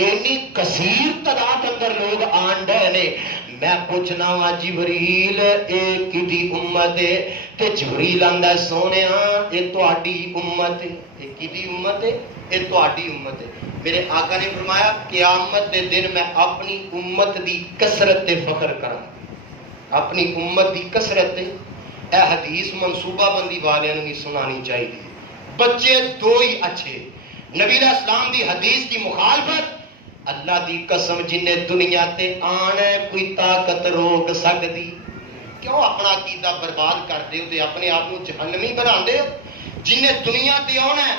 اینی کثیر تعداد اندر لوگ آن ڈے نے۔ میں پوچھنا وا جبریل اے کدی امت ہے؟ تے جبریل آندا سونیا اے تہاڈی امت ہے۔ اے کدی امت ہے؟ اے تہاڈی امت ہے۔ میرے آقا نے فرمایا قیامت دے دن میں اپنی امت دی کثرت تے فخر کراں، اپنی امت دی کثرت تے۔ اے حدیث منصوبہ بندی والے نے سنانی چاہیے۔ بچے دو ہی اچھے، نبی علیہ السلام دی حدیث دی مخالفت، اللہ دی قسم جنہیں دنیا تے آنا کوئی طاقت روک سکتی؟ کیوں اپنا عقیدہ برباد کر دے ہو تے اپنے آپ کو جہنمی بنا دے ہو؟ جنہیں دنیا تے آنا ہے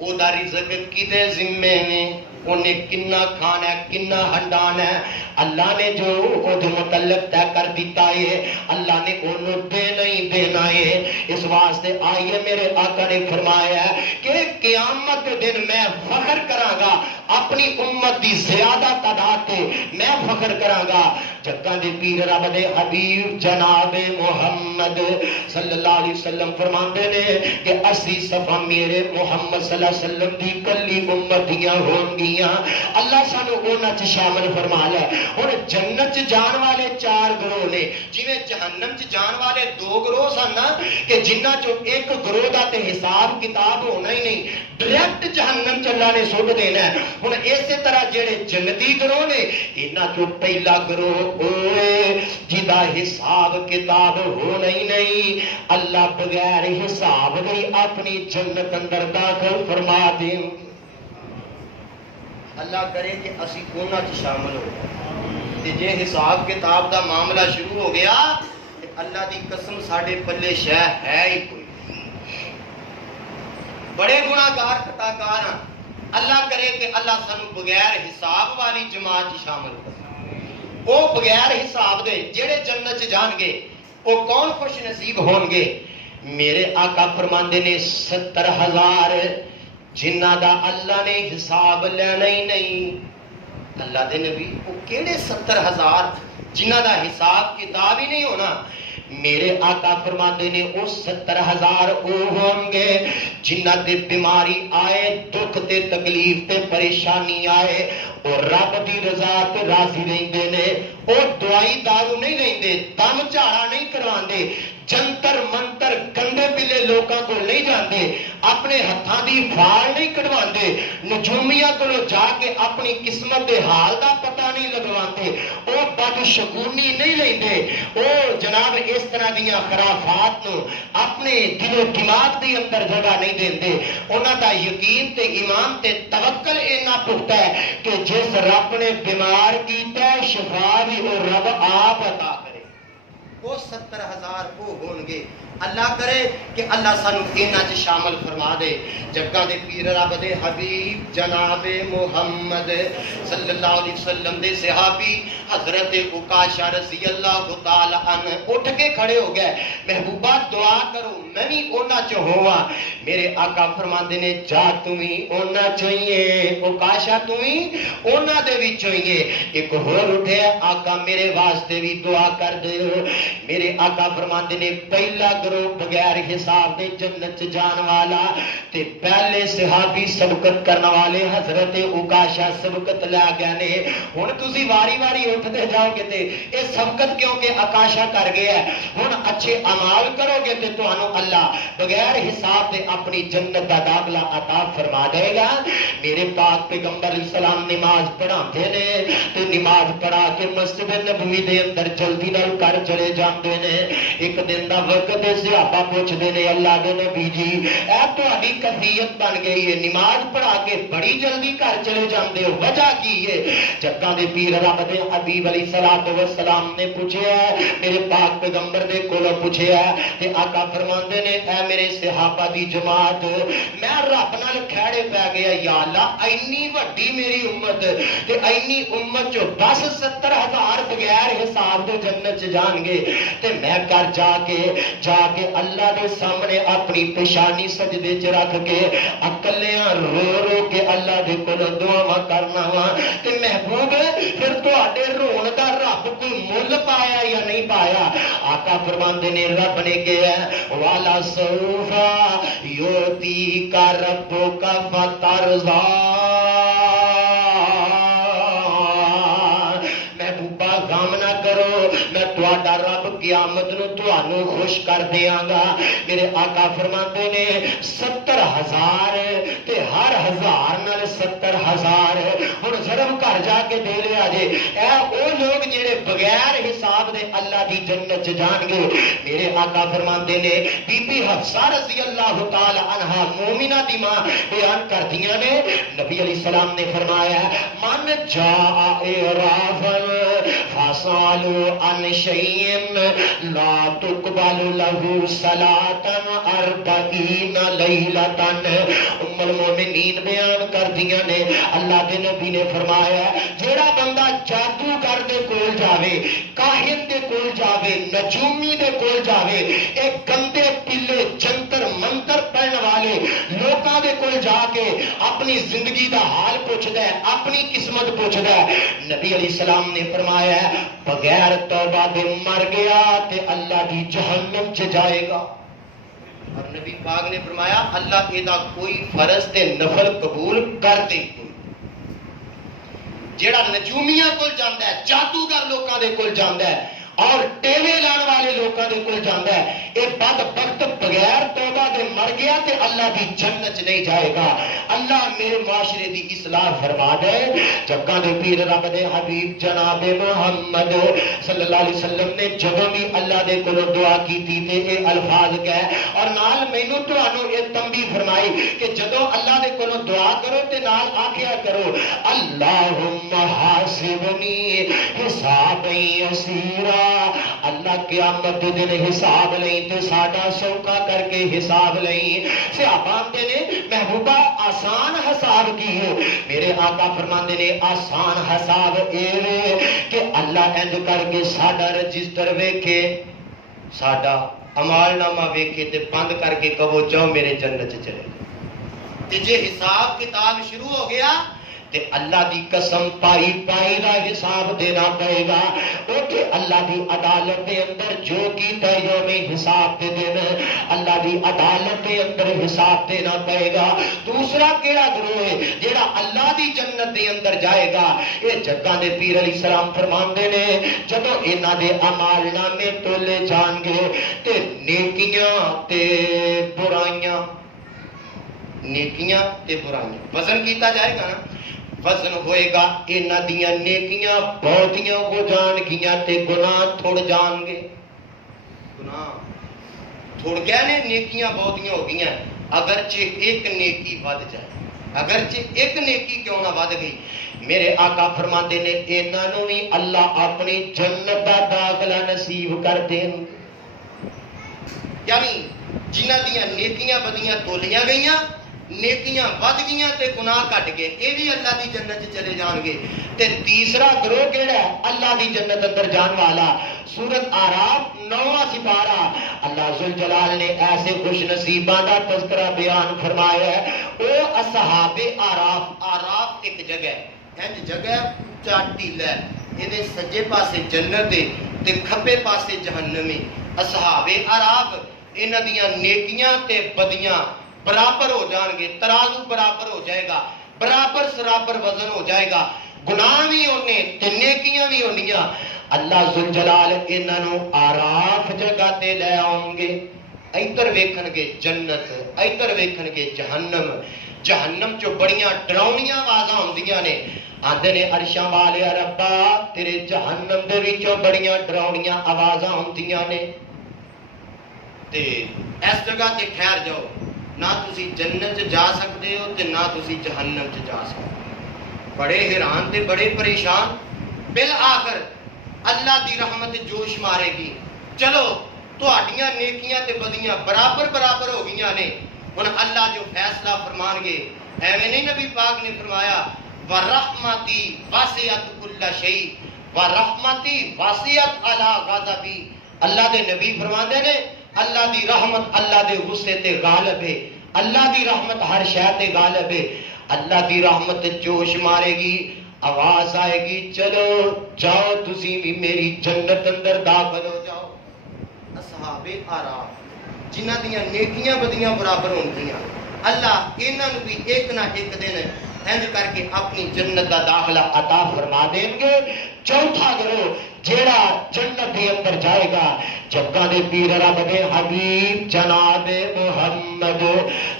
او دا رزق کدے ذمے نے، انہیں کنا کھانا ہے کنا ہنڈانا ہے، اللہ نے جو وہ متعلق طے کر دیتا ہے، اللہ نے انہوں دینا ہی دینا ہے۔ اس واسطے آئیے میرے آقا نے فرمایا ہے کہ قیامت کے دن میں فخر کراں گا اپنی امت دی زیادہ تعداد تے، میں فخر کراں گا۔ جگہ دے پیر رب دے حبیب جناب محمد صلی اللہ علیہ وسلم فرماندے نے کہ 80 صفحہ میرے محمد صلی اللہ علیہ وسلم دی کلی امتیاں ہون گیاں، اللہ سانو انہاں چ شامل فرما لے۔ ہن جنت چ جان والے 4 گروہ نے، جویں جہنم چ جان والے 2 گروہ سن نا، کہ جنہاں چوں ایک گروہ دا تے حساب کتاب ہونا ہی نہیں، ڈائریکٹ جہنم چ اللہ نے سٹ دینا ہے۔ ہن اسی طرح جڑے جنتی گروہ نے، انہاں چوں پہلا گروہ اوے جدا حساب کتاب ہونا ہی نہیں، اللہ بغیر حساب دی اپنی جنت اندر داخل فرما دیں۔ اللہ کرے کہ اسی انہاں چ شامل ہو تے جے حساب کتاب دا معاملہ شروع ہو گیا تے اللہ دی قسم ساڈے پلے شے ہے ہی کوئی۔ بڑے گناہگار خطاکار ہیں، اللہ کرے کہ اللہ سانو بغیر حساب والی جماعت چ شامل کرے۔ وہ بغیر حساب دے جڑے جنت چ جان گے وہ کون خوش نصیب ہون گے؟ میرے آقا فرماندے نے 70,000 جنہ دا اللہ نے حساب لینا ہی نہیں۔ اللہ دے نبی وہ کیڑے 70,000 جنہ دا حساب کتاب ہی نہیں ہونا؟ میرے آقا فرماندے نے وہ 70,000 او ہوں گے جنہ تے بیماری آئے، دکھ تے تکلیف تے پریشانی آئے، اور رب دی رضا تے راضی رہندے نے، او دوائی دارو نہیں لیندے، دم جھاڑا نہیں کرواندے، جنتر منتر گندے پلے لوکاں کو نہیں جاندے، اپنے ہتھاں دی فال نہیں کڈواندے، نجومیاں کو جا کے اپنی قسمت دے حال دا پتہ نہیں لگواندے، او بد شگونی نہیں لیندے، او جناب اس طرح دیاں خرافات نو اپنے دل و دماغ دے اندر جگہ نہیں دیندے۔ انہاں دا یقین تے ایمان تے توکل اینا پختہ ہے کہ جس رب نے بیمار کیتا ہے شفا بھی وہ رب آپ عطا کرے۔ وہ 70,000 وہ ہون گے۔ اللہ کرے کہ اللہ سانو انہاں چ شامل فرما دے۔ جگہ دے پیر رب دے حبیب جناب محمد صلی اللہ علیہ وسلم دے صحابی حضرت عکاشہ رضی اللہ تعالی عنہ اٹھ کے کھڑے ہو گئے، محبوبہ دعا کرو میں بھی انہاں چ ہواں۔ میرے آقا فرماندے نے جا تمہیں انہاں چوئیے، عکاشہ تمہیں انہاں دے وچ چوئیے۔ ایک ہور اٹھے، آقا میرے واسطے بھی دعا کر دیو۔ میرے آقا فرماندے نے پہلا گروہ بغیر حساب دے جنت جان والا تے پہلے صحابی سبقت کرنے والے حضرت عکاشہ سبقت لے گئے نے۔ ہن تسی واری واری اٹھتے جاؤ گے تے اے سبقت کیونکہ عکاشہ کر گیا ہے، ہن اچھے اعمال کرو گے تے تانوں اللہ بغیر حساب دے اپنی جنت دا داخلہ عطا فرما دے گا۔ میرے پاک پیغمبر علیہ السلام نماز پڑھاندے نے تے نماز پڑھا کے مسجد نبوی دے اندر جلدی نال کر چلے جاندے نے۔ ایک دن دا وقت صحابہ پوچھتے نے اللہ دے نبی جی اے تہاڈی کیفیت بن گئی ہے، نماز پڑھا کے بڑی جلدی گھر چلے جاندے ہو، وجہ کی ہے؟ جگہ دے پیر رب دے حبیب علیہ الصلوۃ والسلام نے پوچھیا ہے، میرے پاک پیغمبر دے کولوں پوچھیا ہے تے آقا فرماندے نے اے میرے صحابہ دی جماعت میں رب نال کھڑے پہ گیا، یا اللہ اینی وڈی میری امت تے اینی امت چوں بس 70,000 بغیر حساب دے جنت چ جان گے تے میں کر جا کے اللہ دے سامنے اپنی پیشانی سجدے چ رکھ کے اکلیاں رو رو کے اللہ دے کول دعا کرنا وا تے محبوب پھر تواڈے رون دا رب کوئی مل پایا یا نہیں پایا؟ آقا فرماندے نے رب نے کہا والا سوفا یوتی کا ربو کا فترضا، محبوبہ غم نہ کرو میں تواڈا رب قیامت نو تانوں خوش کر دیاں گا۔ میرے آقا فرماتے نے 70,000 تے ہر 1000 نال 70,000 ہن ضرب گھر جا کے دے لیا جے۔ اے او لوگ جڑے بغیر حساب دے اللہ دی جنت چ جان گے۔ میرے آقا فرماتے نے بی بی حفصہ رضی اللہ تعالی عنہا مومنہ دی ماں بیان کردیاں نے، نبی علیہ السلام نے فرمایا من جاء اعرافا فسالوا عن شيء لا تقبل له صلاة 40 ليلة۔ ام المومنین بیان کردیاں نے اللہ دے نبی نے فرمایا جیڑا بندہ جادوگر دے کول جاوے، کاہن دے کول جاوے، نجومی دے کول جاوے، ایک گندے پلے جنتر منتر پڑھن والے لوکاں دے کول جا کے اپنی زندگی دا حال پوچھدا ہے، اپنی قسمت پوچھدا ہے، نبی علیہ السلام نے فرمایا بغیر توبہ دے مر گیا تے اللہ دی جہنم چ جائے گا۔ اور نبی پاک نے فرمایا اللہ ایدا کوئی فرض تے نفل قبول کر دے۔ جیڑا نجومیاں کول جاندا ہے، جادوگر لوکاں دے کول جاندا ہے اور ٹیوے لان والے لوکاں دے کول جاندا ہے، اے بدبخت بغیر توبہ دے مر گیا تے اللہ دی جنت نہیں جائے گا۔ اللہ میرے معاشرے دی اصلاح فرما دے۔ جگہ دے پیر رب دے حبیب جناب محمد صلی اللہ علیہ وسلم نے جدوں بھی اللہ دے کولوں دعا کیتی تے اے الفاظ کہے اور نال مینوں تانوں اے تنبیہ فرمائی کہ جدوں اللہ دے کولوں دعا کرو تے نال آکھیا کرو اللہم حاسبنی حسابا یسیرا۔ اللہ قیامت دے دن حساب لئی تے ساڈا سوکھا کر کے حساب لئی۔ صحابہ آندے نے محبوبہ آسان حساب کی ہے؟ میرے آقا فرماندے نے آسان حساب اے کہ اللہ انج کر کے ساڈا رجسٹر ویکھے، ساڈا اعمال نامہ ویکھے تے بند کر کے کہو جاؤ میرے جنت چ چلے جاؤ۔ تے جے حساب کتاب شروع ہو گیا تے اللہ دی قسم پائی پائی دا حساب دینا پائے گا۔ اوتھے اللہ دی عدالت دے اندر جو کیتا یوم حساب دے دن اللہ دی عدالت دے اندر حساب دینا پائے گا۔ دوسرا کیڑا گروہ ہے جیڑا اللہ دی جنت دے اندر جائے گا؟ اے جگہ دے پیر علیہ السلام فرماندے نے جدوں انہاں دے اعمال نامے تولے جان گے تے نیکیاں تے برائیاں، نیکیاں تے برائیاں وزن کیتا جائے گا نا، وزن ہوئے گا انہاں دیاں نیکیاں بہتیاں ہو جان گیاں تے گناہ تھوڑ جان گے۔ گناہ تھوڑ گئے نے، نیکیاں بہتیاں ہو گیاں، اگرچہ ایک نیکی ود جائے، اگرچہ ایک نیکی کیوں نہ ود گئی، میرے آقا فرماندے نے انہاں نوں بھی اللہ اپنی جنت دا داخلہ نصیب کر دین۔ یعنی جنہاں دیاں نیکیاں بدیاں تولیاں گئیاں، نیکیاں ود گئیاں تے گناہ کٹ گئے، یہ بھی اللہ دی جنت چلے جان گے۔ تے تیسرا گروہ کیڑا ہے اللہ دی جنت اندر جان والا؟ سورۃ اعراف 9واں سپارہ اللہ ذوالجلال نے ایسے خوش نصیباں دا تذکرہ بیان فرمایا ہے۔ او اصحاب اعراف، اعراف ایک جگہ ہے، انج جگہ اونچا ٹیلا ہے، یہ سجے پاسے جنت ہے تے کھبے پاسے جہنم ہے۔ اصحاب اعراف انہاں دیاں نیکیاں تے بدیاں برابر ہو جان گے، ترازو برابر ہو جائے گا، برابر سرابر وزن ہو جائے گا، گناہ بھی ہونے تے نیکیاں بھی ہونیاں۔ اللہ ذوالجلال انہاں نوں آراف جگہ تے لے آؤں گے، ادھر ویکھن گے جنت، ادھر ویکھن گے جہنم۔ جہنم چو بڑیاں ڈراؤنیاں آوازاں ہوندیاں نے، آندے نے عرشاں والے ربا تیرے جہنم دے وچوں بڑیاں ڈراؤنیاں آوازاں ہوندیاں نے، تے اس جگہ تے ٹھہر جاؤ، نہ تسی جنت جا سکتے ہو تے نہ تسی جہنم جا سکتے ہو۔ بڑے حیران تے بڑے پریشان، بالآخر اللہ دی رحمت جوش مارے گی، چلو تہاڈیاں نیکیاں تے بدیاں برابر برابر ہو گئیاں نے، ہن اللہ جو فیصلہ فرمان گے، ایویں نہیں نبی پاک نے فرمایا وَرَحْمَتِي وَسِعَتْ كُلَّ شَيْءٍ وَرَحْمَتِي وَسِعَتْ عَلَىٰ غَضَبِي۔ اللہ دے نبی فرماندے نے اللہ دی رحمت اللہ دے غصے تے غالب ہے، اللہ دی رحمت ہر شے تے غالب ہے۔ اللہ دی رحمت جوش مارے گی، آواز آئے گی چلو جاؤ تسی بھی میری جنت اندر داخل ہو جاؤ۔ اصحاب اعراف جنہ دیاں نیکیاں بدیاں برابر ہوندیاں، اللہ انہاں نوں بھی ایک نہ ایک دن انج کر کے اپنی جنت دا داخلہ عطا فرما دیں گے۔ چوتھا گروہ جیڑا جنت دے اندر جائے گا جگہ دے پیر رب دے حبیب جناب محمد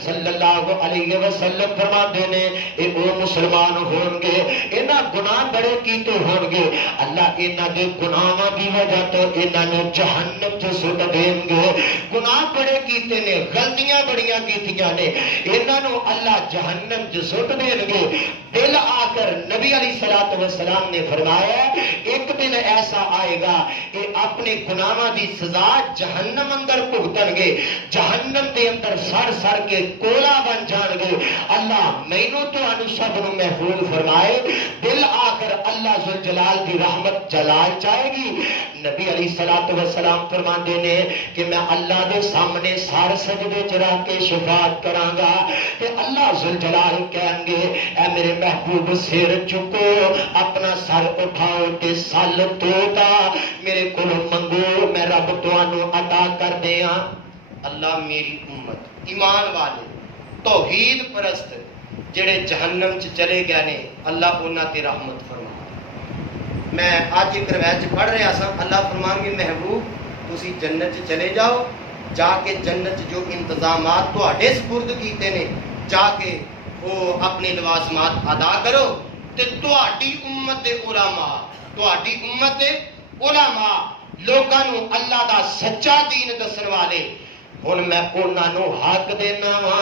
صلی اللہ علیہ وسلم فرماتے نے اے او مسلمان ہون گے انہاں گناہ بڑے کیتے ہون گے اللہ انہاں دے گناہاں دی وجہ تو انہاں نوں جہنم چ سٹ دین گے گناہ بڑے کیتے نے غلطیاں بڑیاں کیتیاں نے انہاں نوں اللہ جہنم چ سٹ دین گے دل آ کر نبی علیہ الصلوۃ والسلام نے فرمایا ایک دن ایسا آئے گا کہ اپنے گناہاں دی سزا جہنم اندر بھگتن گے جہنم دے اندر سڑ سڑ کے کولا بن جان گے اللہ مینوں تو انو سب نوں محفوظ فرمائے دل آ کر اللہ ذوالجلال دی رحمت جلال چاہے گی نبی علیہ الصلوۃ والسلام فرماندے نے کہ میں اللہ دے سامنے سر سجدے چ رکھ کے شفاعت کراں گا تے اللہ ذوالجلال کہیں گے اے میرے محبوب سر چکو اپنا سر اٹھاؤ تے سل توتا میرے کو منگو میں رب تانوں عطا کر دیاں اللہ میری امت ایمان والے توحید پرست جڑے جہنم چ چلے گئے نے اللہ انہاں تے رحمت فرما میں آج ایک روایت پڑھ رہا سا اللہ فرمان گے محبوب تسی جنت چ چلے جاؤ جا کے جنت جو انتظامات تواڈے سپرد کیتے نے جا کے وہ اپنے لوازمات ادا کرو تے تواڈی امت دے علماء تواڈی امت دے علماء لوگاں نوں اللہ دا سچا دین دسن والے ہن میں انہاں نوں حق دینا وا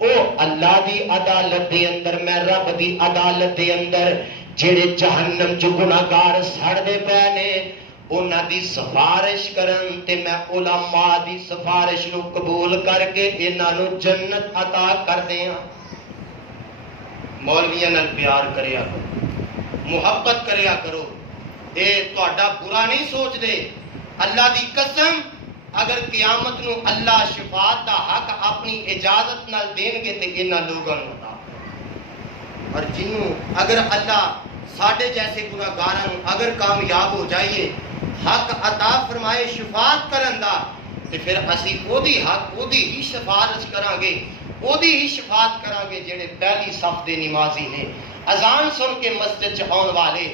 او اللہ دی عدالت دے اندر میں رب دی عدالت دے اندر جڑے جہنم چ گناہگار سڑدے پے نے انہاں دی سفارش کرن تے میں علماء دی سفارش نو قبول کر کے انہاں نو جنت عطا کر دیاں مولویاں نال پیار کریا کرو محبت کریا کرو اے تہاڈا برا نہیں سوچ دے اللہ دی قسم اگر قیامت نو اللہ شفاعت دا حق اپنی اجازت نال دین گے تے انہاں لوگاں نوں عطا اور جنوں اگر اللہ ساڈے جیسے گناہگاراں اگر کامیاب ہو جائیے حق عطا فرمائے شفاعت کرن دا تے پھر اسی اودی حق اودی ہی سفارش کران گے اودی ہی شفاعت کران گے جڑے پہلی صف دے نمازی نے اذان سن کے مسجد چ آن والے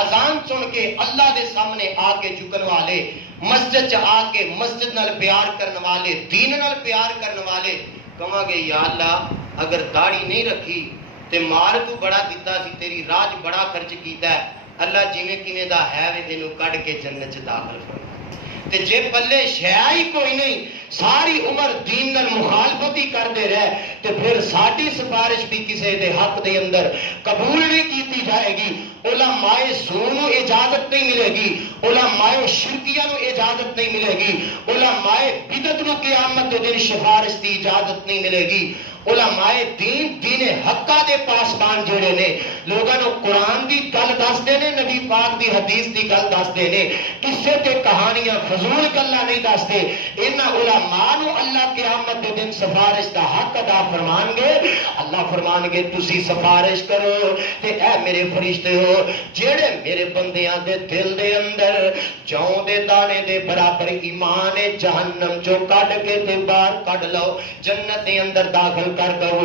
اذان سن کے اللہ دے سامنے آ کے جھکن والے مسجد چ آ کے مسجد نال پیار کرن والے دین نال پیار کرن والے کہاں گے یا اللہ اگر داڑھی نہیں رکھی تے مار تو بڑا دیتا سی تیری راج بڑا خرچ کیتا ہے اللہ جویں کیویں دا ہے وے اینو کڈ کے جنت چ داخل فرما تے جے پلے شے ہی کوئی نہیں ساری عمر دین نال مخالفت ہی کردے رہے تے پھر ساڈی سفارش بھی کسے دے حق دے اندر قبول نہیں کیتی جائے گی علماء سو نو اجازت نہیں ملے گی علماء شرکیہ نو اجازت نہیں ملے گی علماء بدعت نو قیامت دے دن سفارش دی اجازت نہیں ملے گی علماء دین حقہ دے پاسبان جڑے نے لوگاں نو قرآن دی گل دسدے نے نبی پاک دی حدیث دی گل دسدے نے قصے تے کہانیاں فضول گلاں نہیں دسدے انہاں علماء نو اللہ قیامت دے دن سفارش دا حق ادا فرمان گے اللہ فرمان گے تسی سفارش کرو تے اے میرے فرشتے ہو جڑے میرے بندیاں دے دل دے اندر جوں دے دانے دے برابر ایمان جہنم چوں کڈ کے تے باہر کڈ لو جنت دے اندر داخل کر دو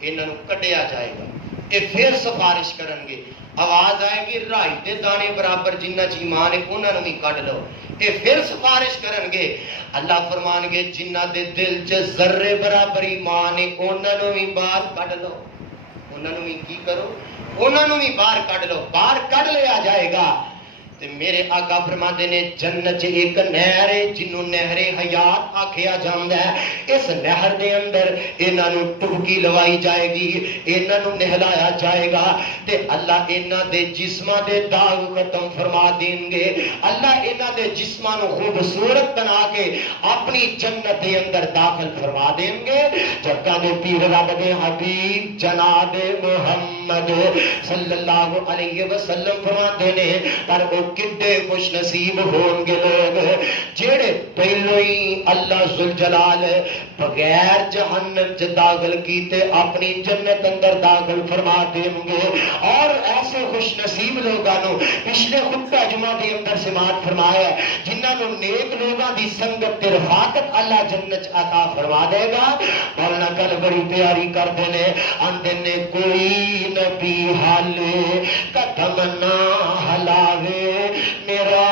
انہاں نوں کڈیا جائے گا اے پھر سفارش کرن گے آواز آئے گی رائی دے دانے برابر جنہ چ ایمان ہے انہاں نوں بھی کڈ لو اے پھر سفارش کرن گے اللہ فرمان گے جنہ دے دل چ ذرے برابر ایمان ہے انہاں نوں بھی باہر کڈ لو انہاں نوں بھی کی کرو انہاں نوں بھی باہر کڈ لو باہر کڈ لیا جائے گا تے میرے آقا فرماندے نے جنت چ ایک نہر ہے جنوں نہر حیات آکھیا جاندا ہے اس نہر دے اندر انہاں نوں ٹبکی لوائی جائے گی انہاں نوں نہلایا جائے گا تے اللہ انہاں دے جسماں دے داغ ختم فرما دیں گے اللہ انہاں دے جسماں نوں خوبصورت بنا کے اپنی جنت دے اندر داخل فرما دیں گے جگہ دے پیر رب دے حبیب جناب محمد صلی اللہ علیہ وسلم فرماتے نے پر کڈے خوش نصیب ہون گے لوگ جڑے پہلو ہی اللہ ذوالجلال بغیر جہنم چ داخل کیتے اپنی جنت اندر داخل فرما دیں گے اور ایسے خوش نصیب لوگوں پچھلے خطبہ جمعہ کے اندر سماعت فرمایا جنہاں نوں نیک لوگاں دی سنگت تے رفاقت اللہ جنت عطا فرما دے گا مولانا گل بڑی پیاری کردے نے آندے نے کوئی نبی حالے قدم نہ ہلاوے میرا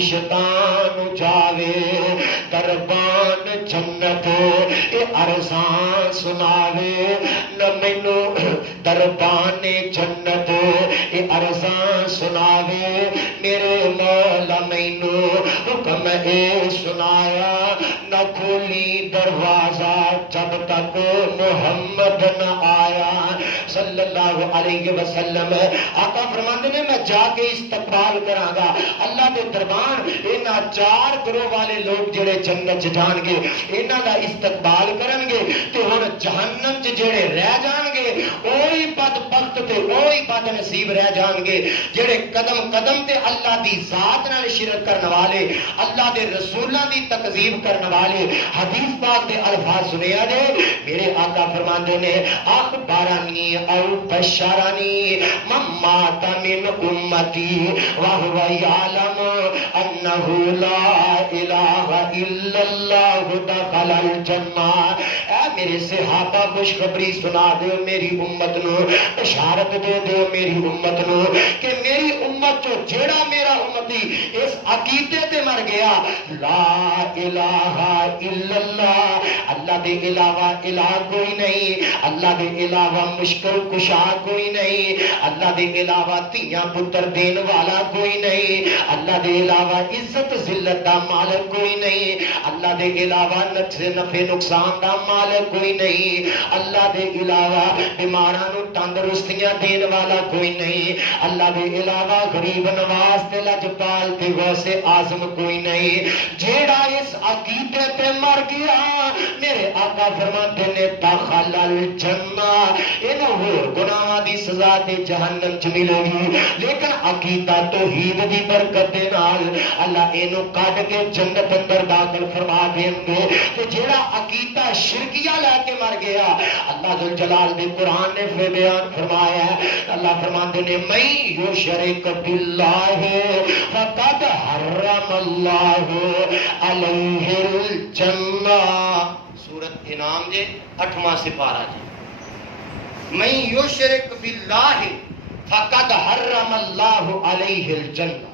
فرشتان جاوے دربان جنت اے ارزاں سناوے نہ مینو دربان جنت اے ارزاں سناوے میرے مولا مینو حکم اے سنایا نہ کھولی دروازہ جب تک محمد نہ آیا صلی اللہ علیہ وسلم آقا فرماندے نے میں جا کے استقبال کراں گا اللہ دے دربار انہاں چار گروہ والے لوگ جڑے جنت جان گے انہاں دا استقبال کرن گے تے ہن جہنم چ جڑے رہ جان گے اوہی بدبخت تے اوہی بد نصیب رہ جان گے جڑے قدم قدم تے اللہ دی ذات نال شرک کرن والے اللہ دے رسولاں دی تکذیب کرن والے حدیث پاک دے الفاظ سنیا دے میرے آقا فرماندے نے اخبارانی او بشرانی ممات من امتی وهو يعلم انه لا الہ الا اللہ دخل الجنہ اے میرے صحابہ خوشخبری سنا دو میری امت نو بشارت دے دو میری امت نو کہ میری امت جو جیڑا میرا امتی اس عقیدے تے مر گیا لا الہ الا اللہ اللہ دے علاوہ الہ کوئی نہیں اللہ دے علاوہ مشکل کشا کوئی نہیں اللہ دے علاوہ تیاں پتر دین والا کوئی نہیں اللہ دے علاوہ عزت ذلت دا مالک کوئی نہیں اللہ دے علاوہ نفع نقصان دا مالک کوئی نہیں اللہ دے علاوہ بیماراں نو تندرستیاں دین والا کوئی نہیں اللہ دے علاوہ غریب نواز تے لجپال تے غوث اعظم کوئی نہیں جیڑا اس عقیدے تے مر گیا میرے آقا فرماتے نے داخل الجنہ انہوں ہور گناہ دی سزا تے جہنم چ ملے گی لیکن عقیدہ توحید دی برکت دے نال اللہ اینو کاٹ کے جنت اندر داخل فرما دیں گے کہ جیڑا عقیدہ شرکیہ لے کے مر گیا اللہ ذوالجلال دے قرآن نے بیان فرمایا ہے اللہ فرماتے نے میں یشرک باللہ فقد حرم اللہ علیہ الجنہ سورۃ انعام جے 8واں سپارہ جے من یشرک باللہ فقد حرم اللہ علیہ الجنہ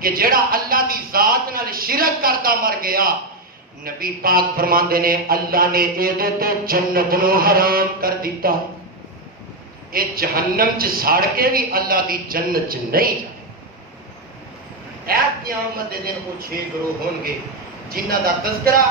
کہ جڑا اللہ دی ذات نال شرک کرتا مر گیا نبی پاک فرماندے نے اللہ نے اے دے تے جنت نو حرام کر دیتا اے جہنم چ ساڑ کے بھی اللہ دی جنت چ نہیں جائے اے قیامت دے دن وہ 6 گروہ ہون گے جنہاں دا تذکرہ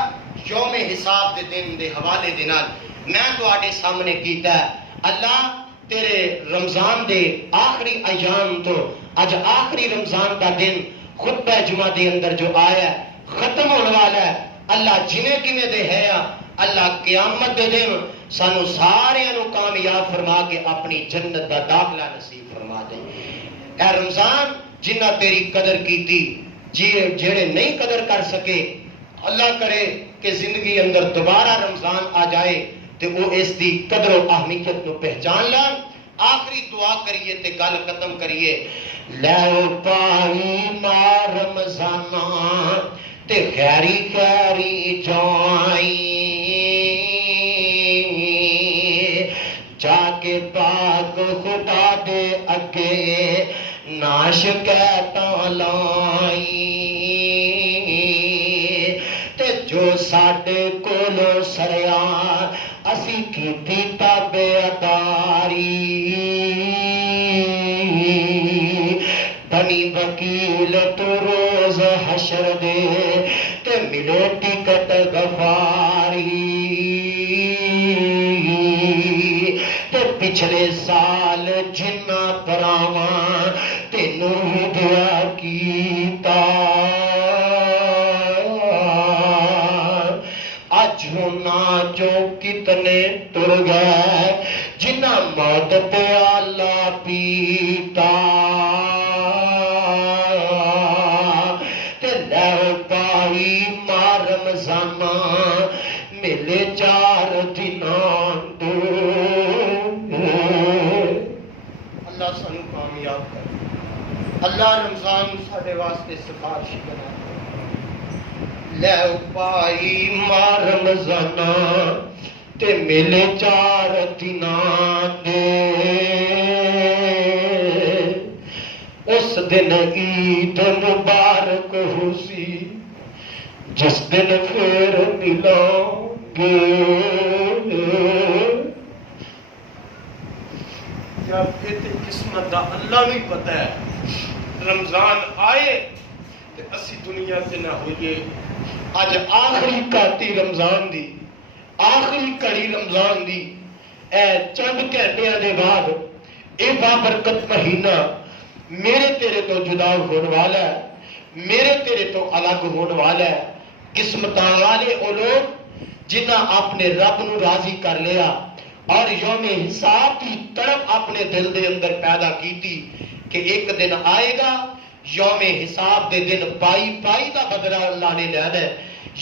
یوم حساب دے دن دے حوالے دے نال میں تواڈے سامنے کیتا ہے اللہ تیرے رمضان دے آخری ایام تو اج آخری رمضان کا دن خطبہ جمعہ دے اندر جو آیا ہے ختم ہونے والا ہے اللہ جنہیں کنے دے ہے اللہ قیامت دے دن سانو سارے انو کامیاب فرما کے اپنی جنت دا داخلہ نصیب فرما دے اے رمضان جنہ تیری قدر کی تھی جیڑے نہیں قدر کر سکے اللہ کرے کہ زندگی اندر دوبارہ رمضان آ جائے تو وہ اس دی قدر و اہمیت کو پہچان لیں آخری دعا کریے تے گل ختم کریے لے پائی ما رمضانہ تے خیری خیری جائیں جا کے پاک خدا دے اگے ناش کہتا لائیں تے جو ساڈے کولو سریا اسی کیتی تابے اداری بنی وکیل تو روز حشر دے تے ملے ٹکٹ غفاری تے پچھلے سال جنہ پراواں تینوں دیا کیتا اج ہونا جو کتنے تر گئے جنہ موت پیالہ پیتا تے لے پائی ما رمضانہ ملے 4 دناں تو اللہ سانو کامیاب کر اللہ رمضان ساڈے واسطے سفارش کرے لے پائی ما رمضانہ تے ملے 4 دناں دے اس دن عید مبارک وہ سی جس دن پھر ملوں گے. جب یہ قسمت دا اللہ بھی پتہ ہے رمضان آئے تے اسی دنیا تے نہ ہوئیے. اج آخری کاتی رمضان دی آخری کڑی رمضان دی اے چند گھنٹیاں دے بعد اے بابرکت مہینہ میرے تیرے تو جدا ہونے والا ہے, میرے تیرے تو الگ ہونے والا ہے. قسمتاں والے او لوگ جنہاں اپنے رب نو راضی کر لیا اور یوم حساب کی تڑپ اپنے دل دے اندر پیدا کیتی کہ ایک دن آئے گا یوم حساب دے دن پائی پائی دا بدلہ اللہ نے لینا ہے.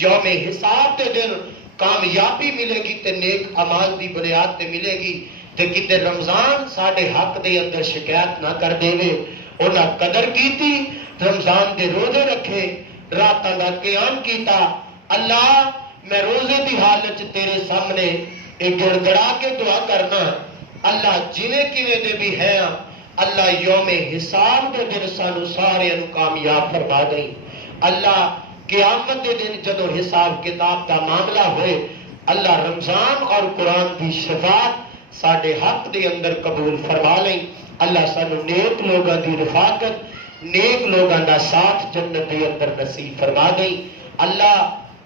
یوم حساب دے دن کامیابی ملے گی تے نیک اعمال دی بنیاد تے ملے گی. تے کتے رمضان ساڈے حق دے اندر شکایت نہ کر دے وے. انہاں قدر کیتی, رمضان دے روزے رکھے, راتاں دا قیام کیتا. اللہ میں روزے دی حالت تیرے سامنے ایک گڑ گڑا کے دعا کرنا, اللہ جویں کیویں دے بھی ہے اللہ یوم حساب دے دن سانو سارے نو کامیاب فرما دیں. اللہ قیامت دے دن جدو حساب کتاب دا معاملہ ہوئے اللہ رمضان اور قرآن دی شفاعت ساڈے حق دے اندر قبول فرما لیں. اللہ سانو نیک لوگاں دی رفاقت نیک لوگاں دا ساتھ جنت دے اندر نصیب فرما دیں. اللہ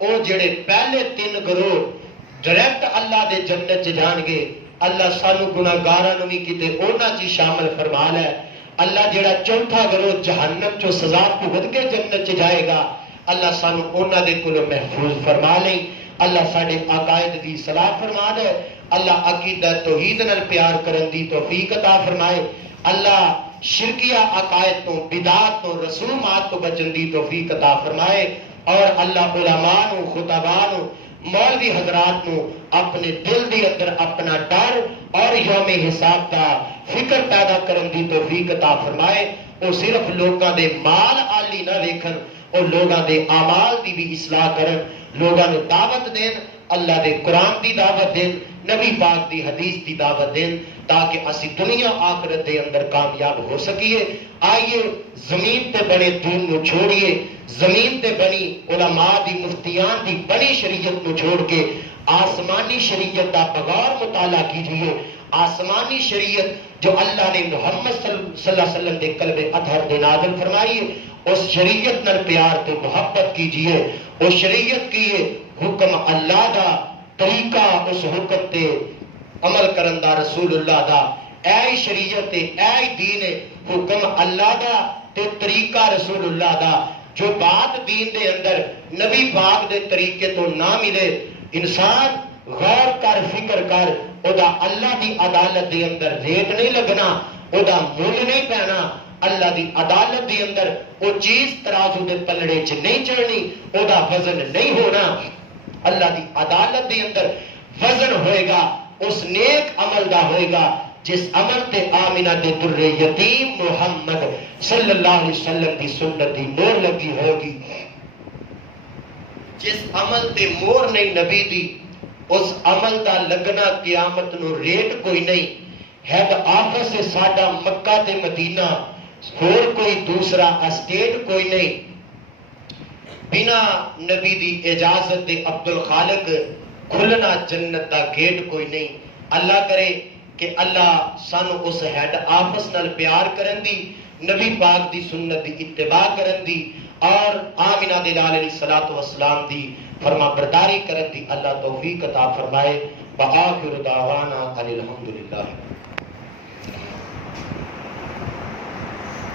او جڑے پہلے 3 گروہ ڈائریکٹ اللہ دے جنت چ جان گے, اللہ سانو گناہگاراں نوں وی کیتے انہاں چ شامل فرما لے. اللہ جڑا چوتھا گروہ جہنم چوں سزا بھگت کے جنت چ جائے گا اللہ سانو انہاں دے کولوں محفوظ فرما لیں. اللہ ساڈے عقائد دی اصلاح فرما دے. اللہ عقیدہ توحید نال پیار کرن دی توفیق عطا فرمائے. اللہ شرکیہ عقائد تو بدعات تو رسومات تو بچن دی توفیق عطا فرمائے. اور اللہ علماء نو خطباء نو مولوی حضرات نو اپنے دل دی اندر اپنا ڈر اور یوم حساب دا فکر پیدا کرن دی توفیق عطا فرمائے. وہ صرف لوگاں دے مال آلی نہ ویکھن, اور لوگاں دے اعمال دی بھی اصلاح کرن, لوگاں نو دعوت دین, اللہ دے قرآن دی دعوت دین, نبی پاک دی حدیث دی دعوت دین, تاکہ اسی دنیا آخرت دے اندر کامیاب ہو سکیے. آئیے زمین تے بنے دین نو چھوڑیے, زمین تے بنی علماء دی مفتیان دی بنی شریعت نو چھوڑ کے آسمانی شریعت دا بغور مطالعہ کیجیے. آسمانی شریعت جو اللہ نے محمد صلی اللہ علیہ وسلم دے قلب اطہر دے نازل فرمائی, اس شریعت نال پیار تے محبت کیجیے. اس شریعت کی حکم اللہ دا, طریقہ اس حکم تے عمل کرن دا رسول اللہ دا, اے شریعت اے دین حکم اللہ دا تے طریقہ رسول اللہ دا. جو بات دین دے اندر نبی پاک دے طریقے تو نہ ملے, انسان غور کر فکر کر, او دا اللہ دی عدالت دے اندر ریٹ نہیں لگنا, او دا مول نہیں پینا. اللہ دی عدالت دے اندر او چیز ترازو دے پلڑے چ نہیں چڑھنی, او دا وزن نہیں ہونا. اللہ دی عدالت دے اندر وزن ہوئے گا اس نیک عمل دا ہوئے گا جس عمل تے آمینہ دے در یتیم محمد صلی اللہ علیہ وسلم دی سنت دی مور لگی ہوگی. جس عمل تے مور نہیں نبی دی, اس عمل دا لگنا قیامت نو ریٹ کوئی نہیں. ہیڈ آفس سے ساڈا مکہ تے مدینہ, اور کوئی دوسرا اسٹیٹ کوئی نہیں. بنا نبی دی اجازت دے عبد الخالق کھلنا جنت دا گیٹ کوئی نہیں. اللہ کرے کہ اللہ سانو اس ہیڈ آفس نال پیار کرن دی, نبی پاک دی سنت دی اتباع کرن دی, اور آمینہ دے لال علیہ الصلوۃ والسلام دی فرما برداری کرن دی اللہ توفیق عطا فرمائے. وآخر دعوانا ان الحمدللہ.